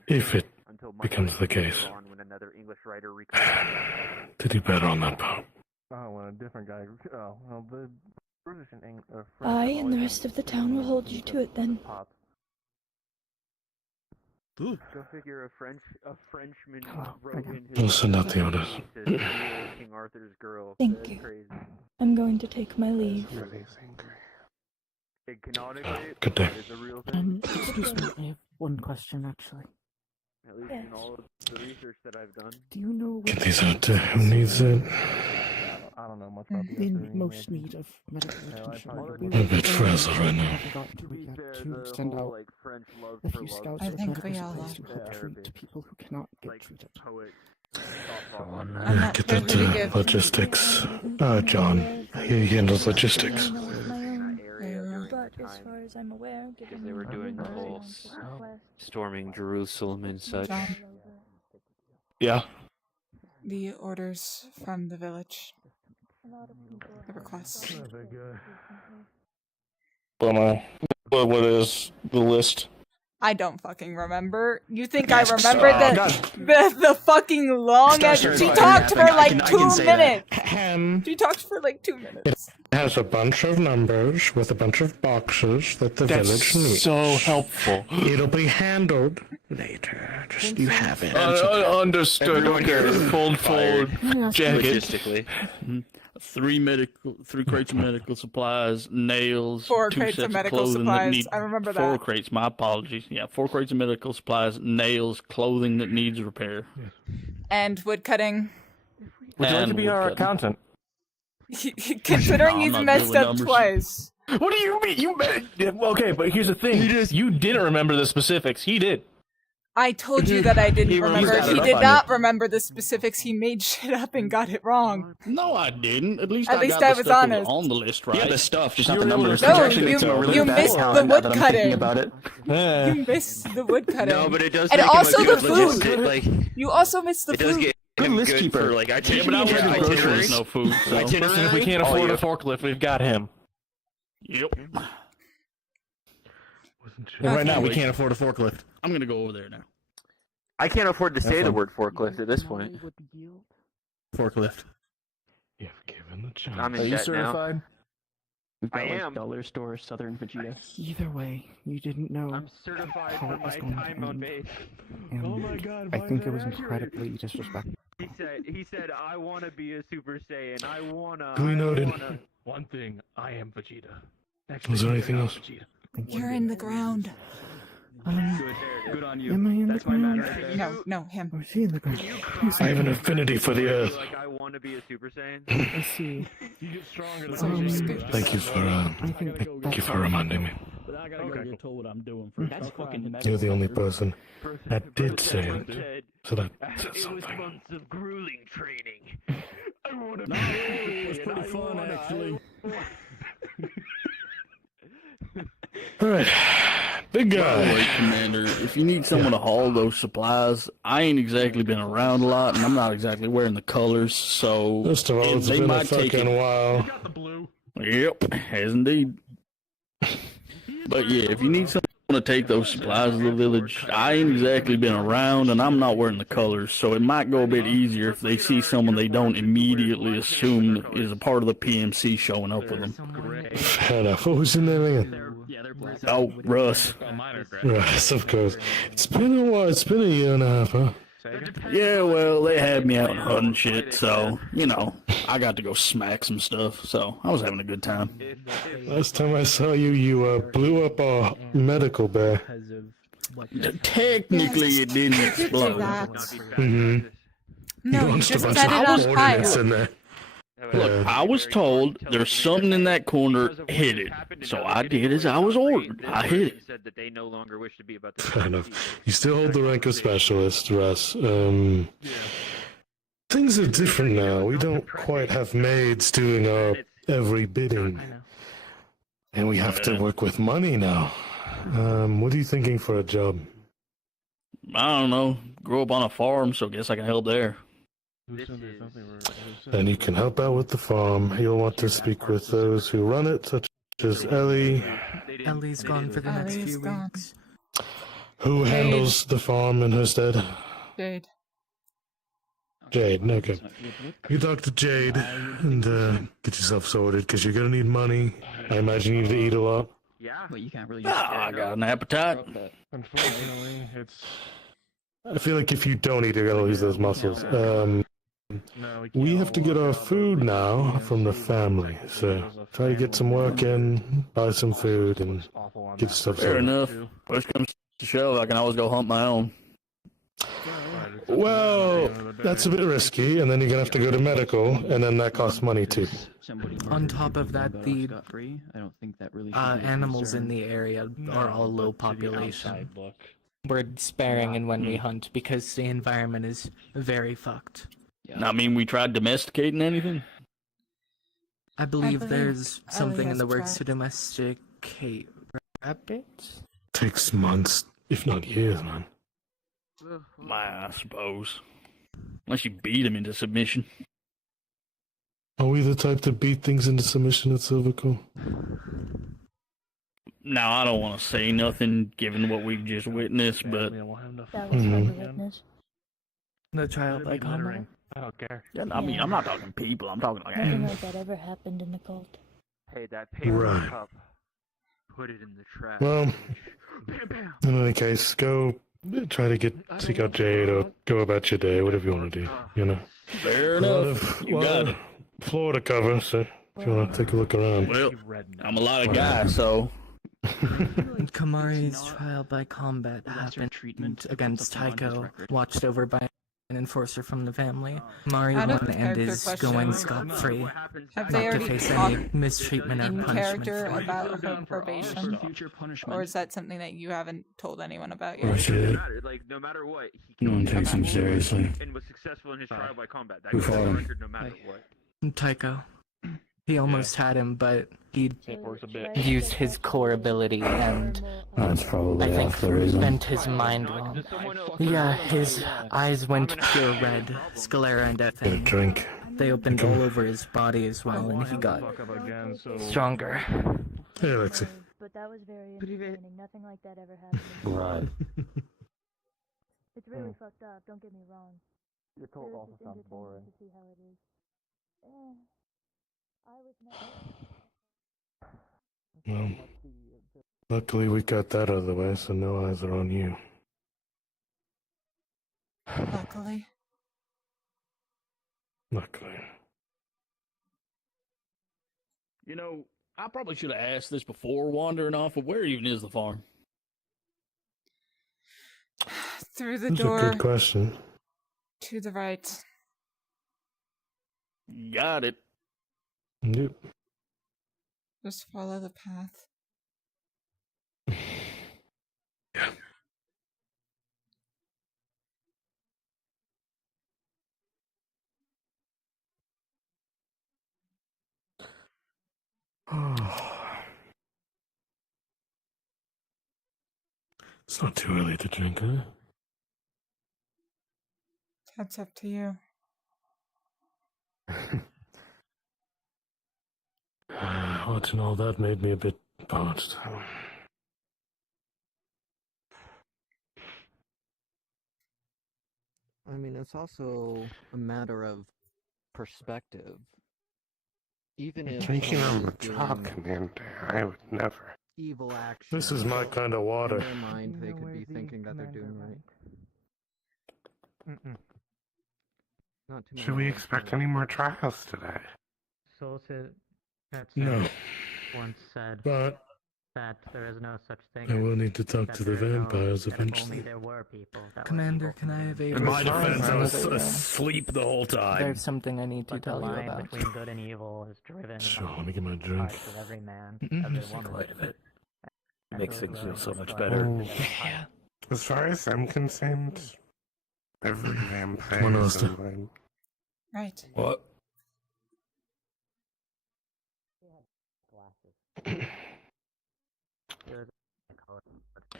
if it becomes the case, when another English writer to do better on that part. Oh, when a different guy. Oh, well, the British and French. I and the rest of the town will hold you to it then. Go figure a Frenchman wrote in his... We'll send out the orders. King Arthur's girl. Thank That's you. crazy. I'm going to take my leave. Canonically, Good day. that is a real thing. Excuse me, I have one question actually. At least in all of the research that I've done. Do you know Get these out to who needs it. I don't know much about the in most need of medical attention? I'm a bit frazzled right now. Got to it yet to send out a few scouts I with think medical we all supplies to are. help treat people who cannot get treated. Yeah, get that to logistics. John, he handles logistics. But as far as I'm aware, given They were doing the whole request, storming Jerusalem and such. John, Yeah. the orders from the village. The requests. What is the list? I don't fucking remember. You think I remember the fucking long ass... She talked for like 2 minutes! She talked for like 2 minutes. has a bunch of numbers with a bunch of boxes that the village needs. So helpful. It'll be handled later. Just you have it. Understood. Okay. Fold. Jacket. Logistically. 3 crates of medical supplies, nails, 4 2 crates sets of medical clothing that supplies. need I remember 4 that. crates. My apologies. Yeah, 4 crates of medical supplies, nails, clothing that needs repair. And woodcutting. Would you like to And be our woodcutting. accountant? Considering No, he's I'm not messed good with up numbers. twice. What do you mean? Okay, but here's the thing. You didn't remember the specifics. He did. I told you that I didn't He remember. got it He up did on not remember the specifics. He made shit up and got it wrong. No, I didn't. At least At I least got I the was stuff that honest. on the list, right? Yeah, the stuff, just not You the were able numbers. to No, actually you- it's a really you bad missed talent the now that I'm thinking woodcutting. about it. You missed the woodcutting. No, but it does And make him also a good the food. logistic, like, You also missed the it does food. get Good him list good keeper. for, like, Yeah, but I was in itinerary. groceries. There's no food. So. Listen, if we can't afford a forklift, we've got him. Yep. And right now, we can't afford a forklift. I'm gonna go over there now. I can't afford to Have say the fun. word forklift at this point. Forklift. You've given the chance. I'm in Are you debt certified? We've got I like am. dollar store Southern Vegeta. Either way, you didn't know. I'm certified how for it was my going to time on end. base. And Oh my god, I why think is it that was accurate? incredibly disrespectful. He said, I want to be a Super Saiyan. I wanna. Duly noted. One thing, I am Vegeta. Was there anything else? You're in the ground. Good on you. Am I in That's the my man ground? right there. No, no, him. Or is he in the ground? I have an affinity for the earth. Like, I want to be a Super Saiyan. I see. You get stronger. Thank you for I think thank you for reminding me. But I gotta go get told what I'm doing first. That's fucking You're the only person that did say it, Said, so that says it was something. months of grueling training. I want to No, it was pretty fun actually. All right, big By the guy. way, Commander, if you need someone to haul those supplies, I ain't exactly been around a lot, and I'm not exactly wearing the colors, so First of all, it's they been a might take fucking it. while. Yep, has indeed. But yeah, if you need someone to take those supplies to the village, I ain't exactly been around, and I'm not wearing the colors, so it might go a bit easier if they see someone they don't immediately assume is a part of the PMC showing up with them. Fair enough. What was your name again? Oh, Russ. Russ, of course. It's been a while. It's been a year and a half, huh? Yeah, well, they had me out hunting shit, so, you know, I got to go smack some stuff, so I was having a good time. Last time I saw you, you blew up a medical bay. Technically, it didn't explode. Mm-hmm. No, you launched a just bunch set of it on ordnance fire. in there. Look, I was told there's something in that corner, hit it. So I did as I was ordered. I hit it. Said that they no longer wish to be about Fair enough. You still hold the rank of specialist, Russ. Things are different now. We don't quite have maids doing our every bidding. And we have to work with money now. What are you thinking for a job? I don't know. Grew up on a farm, so I guess I can help there. Then you can help out with the farm. You'll want to speak with those who run it, such as Ellie. Ellie's gone for the next few weeks. Who handles the farm in her stead? Jade. Jade, okay. You talk to Jade and get yourself sorted, because you're going to need money. I imagine you need to eat a lot. Yeah. But you can't really. I got an appetite. Unfortunately, it's. I feel like if you don't eat, you're going to lose those muscles. We have to get our food now from the family, so try to get some work in, buy some food, and get stuff Fair sorted. enough. Push comes to shove, I can always go hunt my own. Well, that's a bit risky, and then you're going to have to go to medical, and then that costs money too. On top of that, the I don't think that really animals in the area are all low population. We're sparing in when we hunt because the environment is very fucked. I mean, we tried domesticating anything? I believe believe there's Ellie something in has the works tried. to domesticate rabbits. Takes months, if not years, man. I suppose. Unless you beat him into submission. Are we the type to beat things into submission at Silvercore? Now, I don't want to say nothing given what we've just witnessed, but... That was hard to witness. The childlike homo. I don't care. Yeah, I mean, I'm not talking people, I'm talking like Nothing animals. like that ever happened in the cult. Hey, that paper Right. cup. Put it in the trash. Well, Bam, bam. in any case, go try to seek out Jade or go about your day, whatever you want to do. You know. Fair A lot enough. of, You got it. floor to cover, so if you want to take a look around. Well, I'm a lot of guys, so. Kamari's trial by combat happened against Tycho, watched over by an enforcer from the family. Mari Out of won and character is question, going scot-free, have not they to already face talked any mistreatment or in punishment character for it. about her probation? Or is that something that you haven't told anyone about yet? Bullshit. Like, no matter what, he No one takes him seriously. and was successful in his trial by combat. That Who goes on fought the him? record no matter what. Tycho. He almost had him, but he Works a bit. used his core ability and That's probably I think half the reason. bent his mind wrong. Yeah, his eyes went pure red, sclera and Get a everything. drink. They opened all over his body as well, and he got stronger. Hey, Alexi. But that was very entertaining. Nothing like that ever happened. to me. Right. It's really fucked up, don't get me wrong. Your It was just entertaining to see how it is. I was not... Well, luckily we got that out of the way, so no eyes are on you. Luckily. Luckily. You know, I probably should have asked this before wandering off, but where even is the farm? Through the That's a door good question. to the right. Got it. Yep. Just follow the path. Yeah. It's not too early to drink, huh? That's up to you. Watching all that made me a bit parched. I mean, it's also a matter of perspective. Even if Drinking on the someone is job, doing Commander, I would never. evil actions, This is my kind of water. in their mind, they could be thinking that they're doing right. Not to my Should we knowledge, expect no. any more trials today? Solicitor No. once said But that there is no such thing. I as will need to talk that to the there are no- vampires that if only eventually. there were people that were Commander, evil can I have a In my response defense, I on was the other asleep the whole time. There's something I need to But the tell you line about. between good and evil is driven Sure, by let me get my the drink. hearts of every man, Mm-mm. every Just woman. quite a bit. and Makes those things who feel are so much destroyed better. by the Yeah. As far as I'm concerned, every vampire One is last in line. Right. What?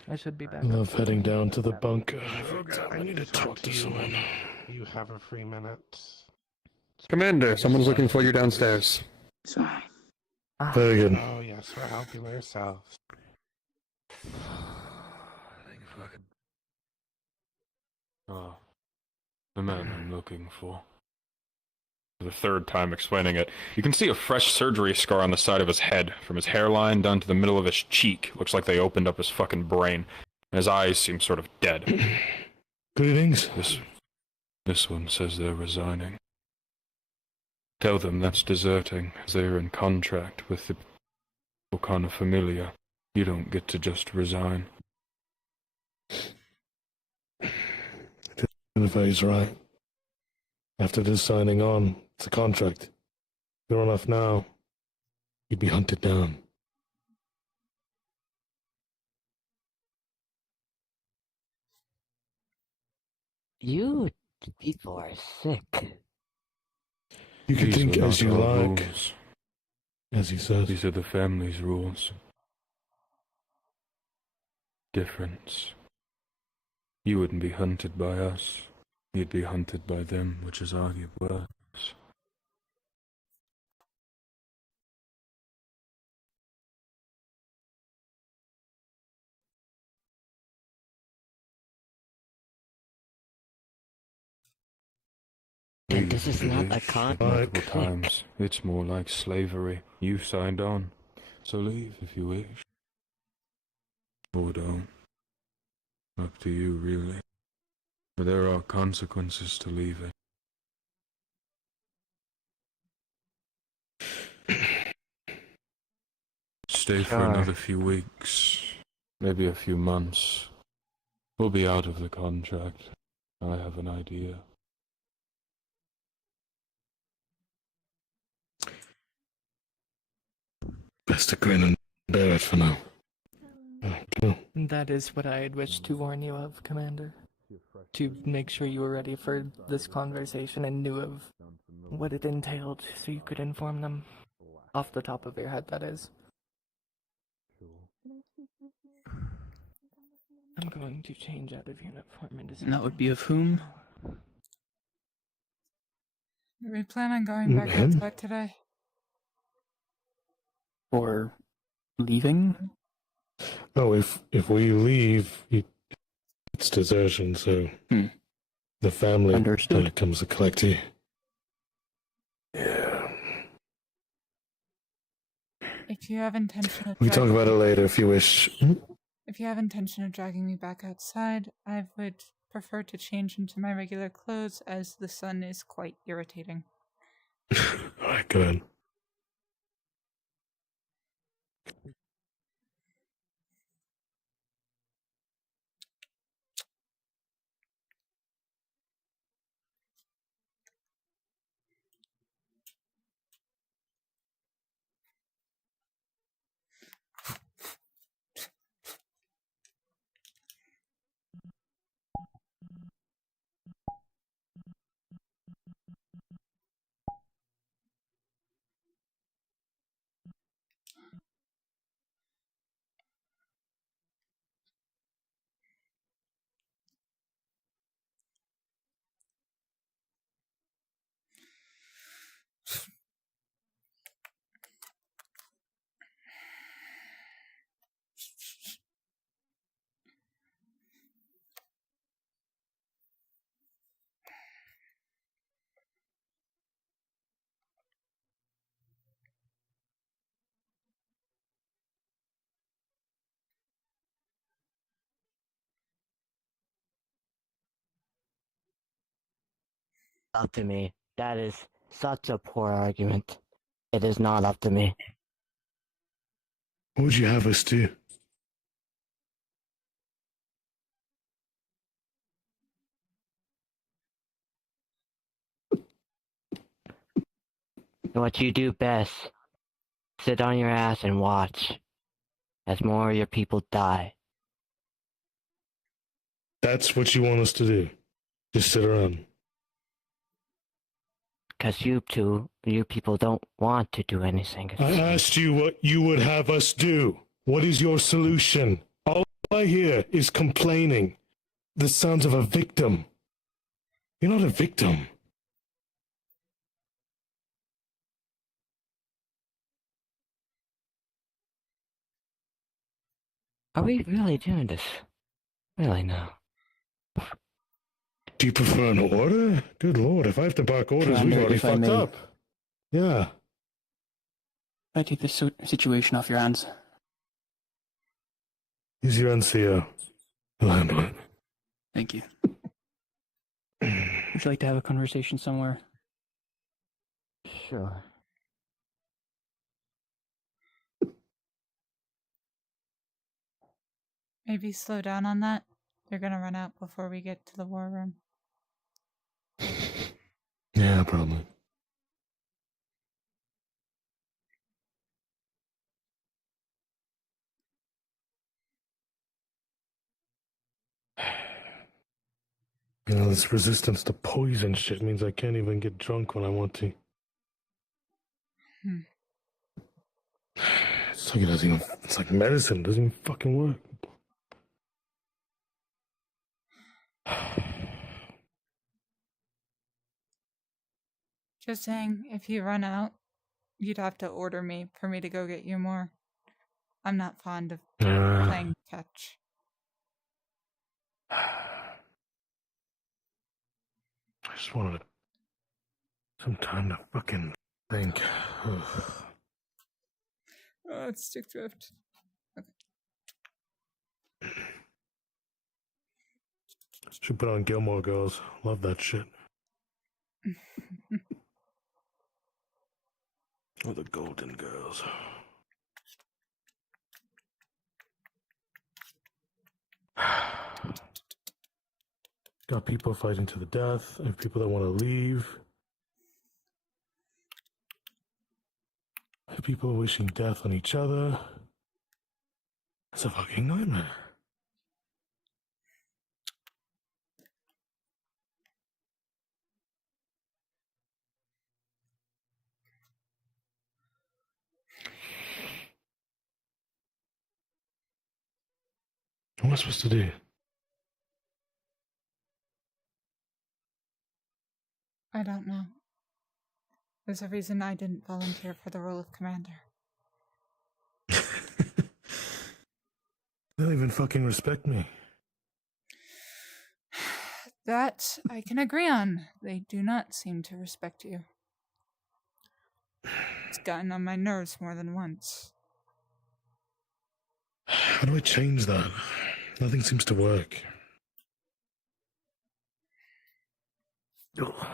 I should be back. I love heading down to the bunker. I need to talk to someone. You have a free minute. Commander, someone's looking for you downstairs. Very good. Oh yes, we're helping ourselves. Oh, the man I'm looking for. For the third time explaining it, you can see a fresh surgery scar on the side of his head, from his hairline down to the middle of his cheek. Looks like they opened up his fucking brain, and his eyes seem sort of dead. Greetings. This one says they're resigning. Tell them that's deserting, as they're in contract with the Volcana Familia. You don't get to just resign. If he's right. After this signing on, it's a contract. If you run off now, you'd be hunted down. You people are sick. You can These think were as not you our like, rules. as he says. These are the family's rules. Difference. You wouldn't be hunted by us. You'd be hunted by them, which is arguably worse. Leave this is the not a village con- multiple times. It's more like slavery. You signed on. So leave if you wish. Or don't. Up to you, really. But there are consequences to leaving. Stay for Sure. another few weeks. Maybe a few months. We'll be out of the contract. I have an idea. Best to grin and bear it for now. Okay. That is what I had wished to warn you of, Commander. To make sure you were ready for this conversation and knew of what it entailed so you could inform them. Off the top of your head, that is. I'm going to change out of uniform into And that would be of whom? Do we plan on going back Him? outside today? Or leaving? Oh, if we leave, it's desertion, so the family Understood. comes to collect you. Yeah. If you have intention of We talk about it later if you wish. If you have intention of dragging me back outside, I would prefer to change into my regular clothes as the sun is quite irritating. Alright, go ahead. Up to me. That is such a poor argument. It is not up to me. What would you have us do? What you do best. Sit on your ass and watch as more of your people die. That's what you want us to do? Just sit around? Because you people don't want to do anything. I asked you what you would have us do. What is your solution? All I hear is complaining. The sounds of a victim. You're not a victim. Are we really doing this? Really now? Do you prefer an order? Good lord, if I have to bark orders, we've Commander, already if I fucked may. up. Yeah. I take this situation off your hands. Use your NCO. I'll handle it. Thank you. Would you like to have a conversation somewhere? Sure. Maybe slow down on that. They're gonna run out before we get to the war room. Yeah, probably. You know, this resistance to poison shit means I can't even get drunk when I want to. It's like it doesn't even, it's like medicine, it doesn't even fucking work. Just saying, if you run out, you'd have to order me for me to go get you more. I'm not fond of playing catch. I just wanted to Some time to fucking think. Ugh. Oh, it's stick drift. Should put on Gilmore Girls. Love that shit. Or the Golden Girls. Got people fighting to the death. I have people that want to leave. I have people wishing death on each other. It's a fucking nightmare. What am I supposed to do? I don't know. There's a reason I didn't volunteer for the role of commander. They don't even fucking respect me. That I can agree on. They do not seem to respect you. It's gotten on my nerves more than once. How do I change that? Nothing seems to work. Ugh.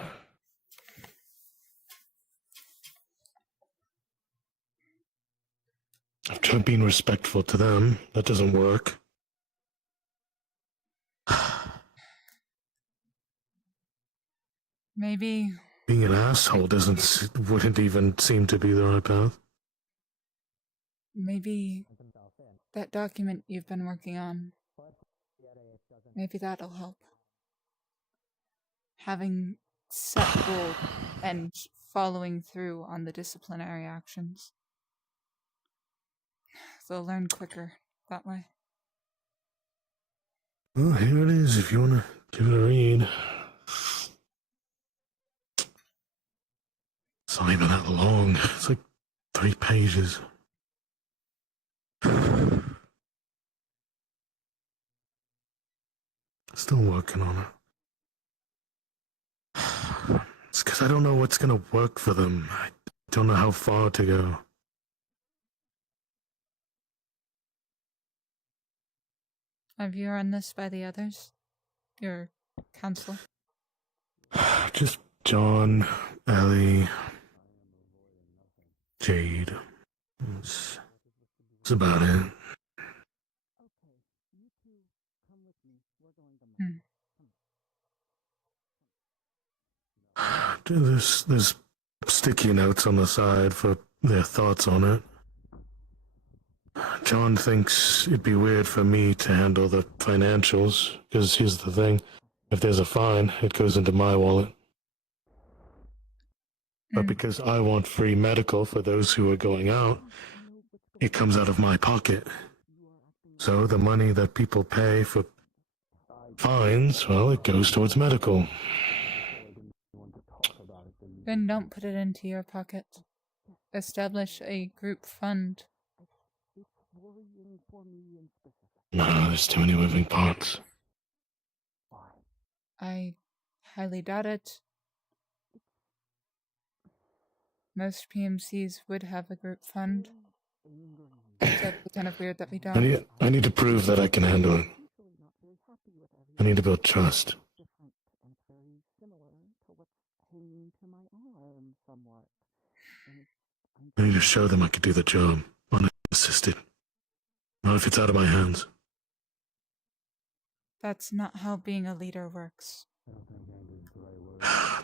I've tried being respectful to them. That doesn't work. Maybe Being an asshole wouldn't even seem to be the right path. Maybe that document you've been working on, maybe that'll help. Having set goals and following through on the disciplinary actions. They'll learn quicker that way. Well, here it is if you want to give it a read. It's not even that long. It's like 3 pages. Still working on it. It's because I don't know what's going to work for them. I don't know how far to go. Have you run this by the others? Your council? Just John, Ellie, Jade. It's about it. There's sticky notes on the side for their thoughts on it. John thinks it'd be weird for me to handle the financials, because here's the thing. If there's a fine, it goes into my wallet. But because I want free medical for those who are going out, it comes out of my pocket. So the money that people pay for fines, well, it goes towards medical. Then don't put it into your pocket. Establish a group fund. No, there's too many moving parts. I highly doubt it. Most PMCs would have a group fund. So it's kind of weird that we don't. I need to prove that I can handle it. I need to build trust. I need to show them I could do the job, unassisted. Not if it's out of my hands. That's not how being a leader works.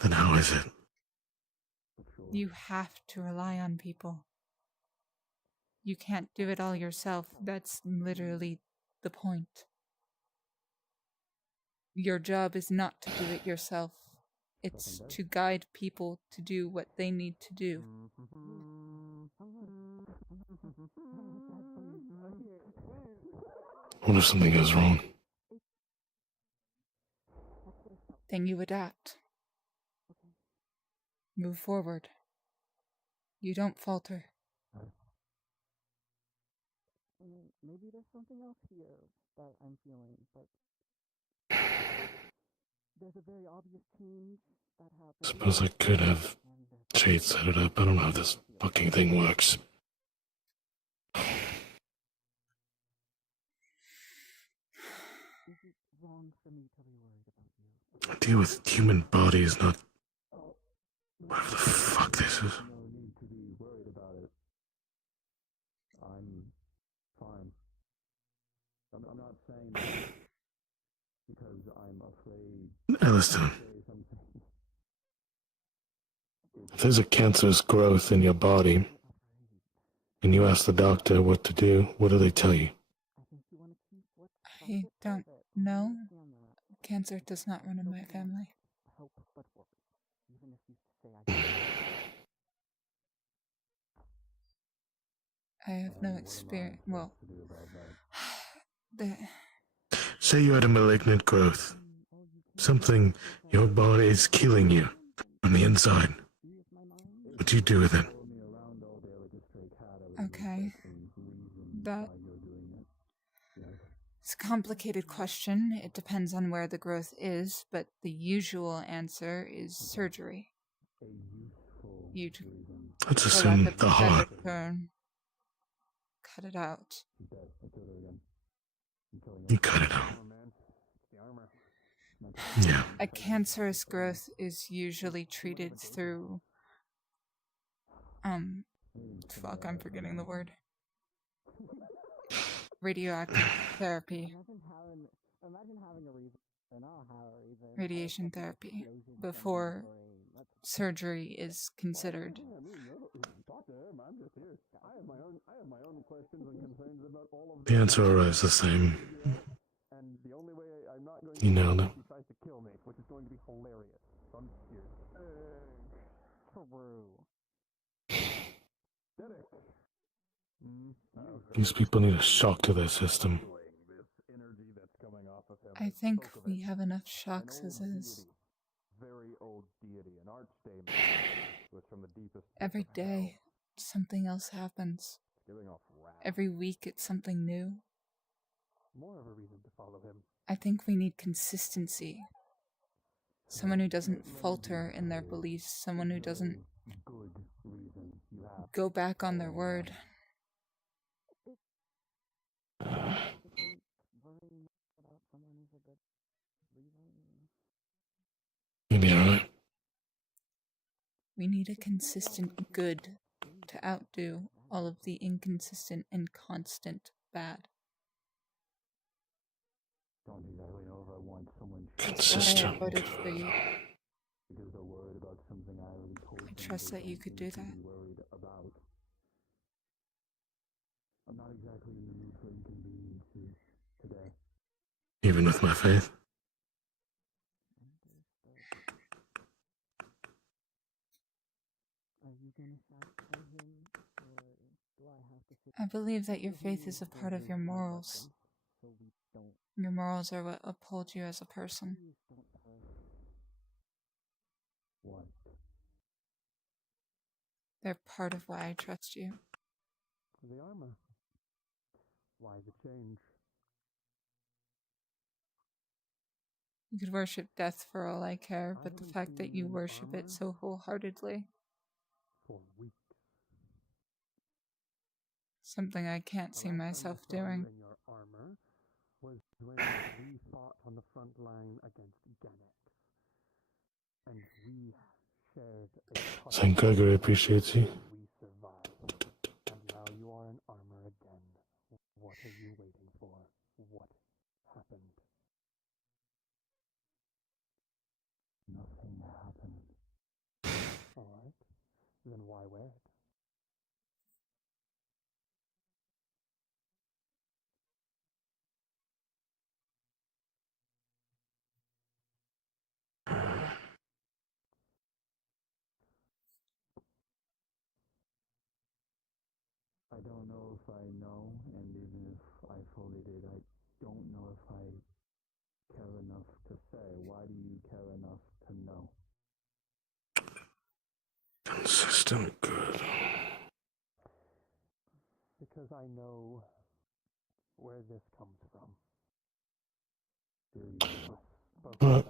Then how is it? You have to rely on people. You can't do it all yourself. That's literally the point. Your job is not to do it yourself. It's to guide people to do what they need to do. What if something goes wrong? Then you adapt. Move forward. You don't falter. Maybe there's something else here that I'm feeling, but There's a very obvious change that happened. Suppose I could have Jade set it up. I don't know how this fucking thing works. Is it wrong for me to be worried about you? I deal with human bodies, not whatever the fuck this is. No need to be worried about it. I'm fine. I'm not saying that because I'm afraid Elliston, to say something. if there's a cancerous growth in your body, and you ask the doctor what to do, what do they tell you? I don't know. Cancer does not run in my family. Hope but worry. Even if you say I can't. I have no experience. Well, the Say you had a malignant growth. Something, your body is killing you on the inside. What do you do with it? okay. That it's a complicated question. It depends on where the growth is, but the usual answer is surgery. Let's for assume lack of the a better heart. term, cut it out. You cut it out. Yeah. A cancerous growth is usually treated through fuck, I'm forgetting the word. Radioactive therapy. Imagine having a reason. Radiation therapy before surgery is considered. The answer arrives the same. You nailed it. Which is going to be hilarious. So I'm scared. These people need a shock to their system. I think we have enough shocks as is. Very old deity, an archdaemon, was from the deepest. Every day, something else happens. Giving off wrath. Every week, it's something new. More of a reason to follow him. I think we need consistency. Someone who doesn't falter in their beliefs, someone who doesn't go back on their word. You'll be alright. We need a consistent good to outdo all of the inconsistent and constant bad. Don't exactly know if I want someone Consistent. I voted for you. Because they're worried about something I already told them. I trust that you could do that. Worried about. I'm not exactly in the mood for inconveniences today. Even with my faith? I believe that your faith is a part of your morals. Your morals are what uphold you as a person. What? They're part of why I trust you. The armor. Why the change? You could worship death for all I care, but the fact that you worship it so wholeheartedly. For weeks. Something I can't see myself doing. In your armor was when we fought on the front line against Ganex. And we shared a St. Gregory appreciates you. we survived. And now you are in armor again. What are you waiting for? What happened? Nothing happened. Alright. Then why wear it? I don't know if I know, and even if I fully did, I don't know if I care enough to say. Why do you care enough to know? Consistent good. Because I know where this comes from. Spoken about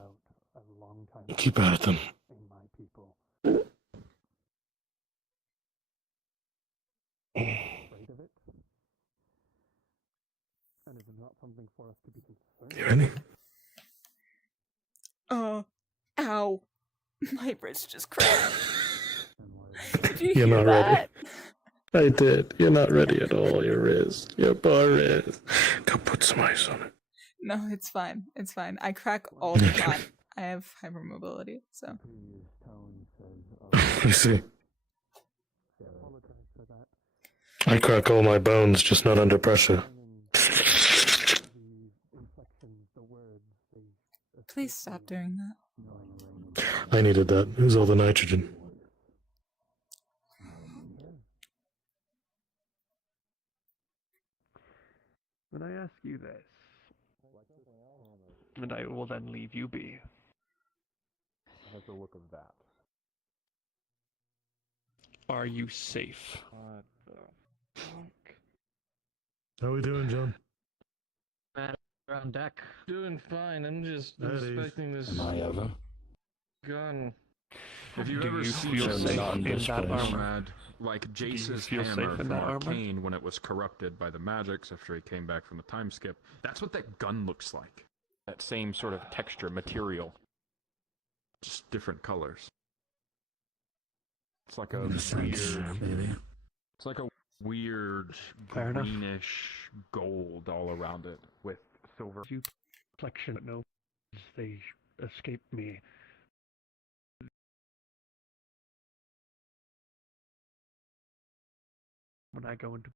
a some kind of Keep at them. in my people. Afraid of it? And is it not something for us to be concerned You ready? Ow. My wrist just cracked. Did you You're hear not that? ready. I did. You're not ready at all. Your Riz. Your poor Riz. Go put some ice on it. No, it's fine. It's fine. I crack all the time. I have hypermobility, so. I see. I crack all my bones, just not under pressure. Please stop doing that. I needed that. It was all the nitrogen. When I ask you this, and I will then leave you be. Has the look of that. Are you safe? What the fuck? How we doing, John? Man, on deck. Doing fine. I'm just Eddie. inspecting this Am I ever? gun. If you've Do ever you seen feel a safe not in in this that place. armor? nomad, like Jace's feel hammer safe in from that armor? Arcane when it was corrupted by the magics after he came back from the time skip, that's what that gun looks like. That same sort of texture, material. Just different colors. It's like a The sense, weird. maybe. It's like a weird Fair enough. greenish gold all around it with silver. You complexion, but no, they escaped me. When I go into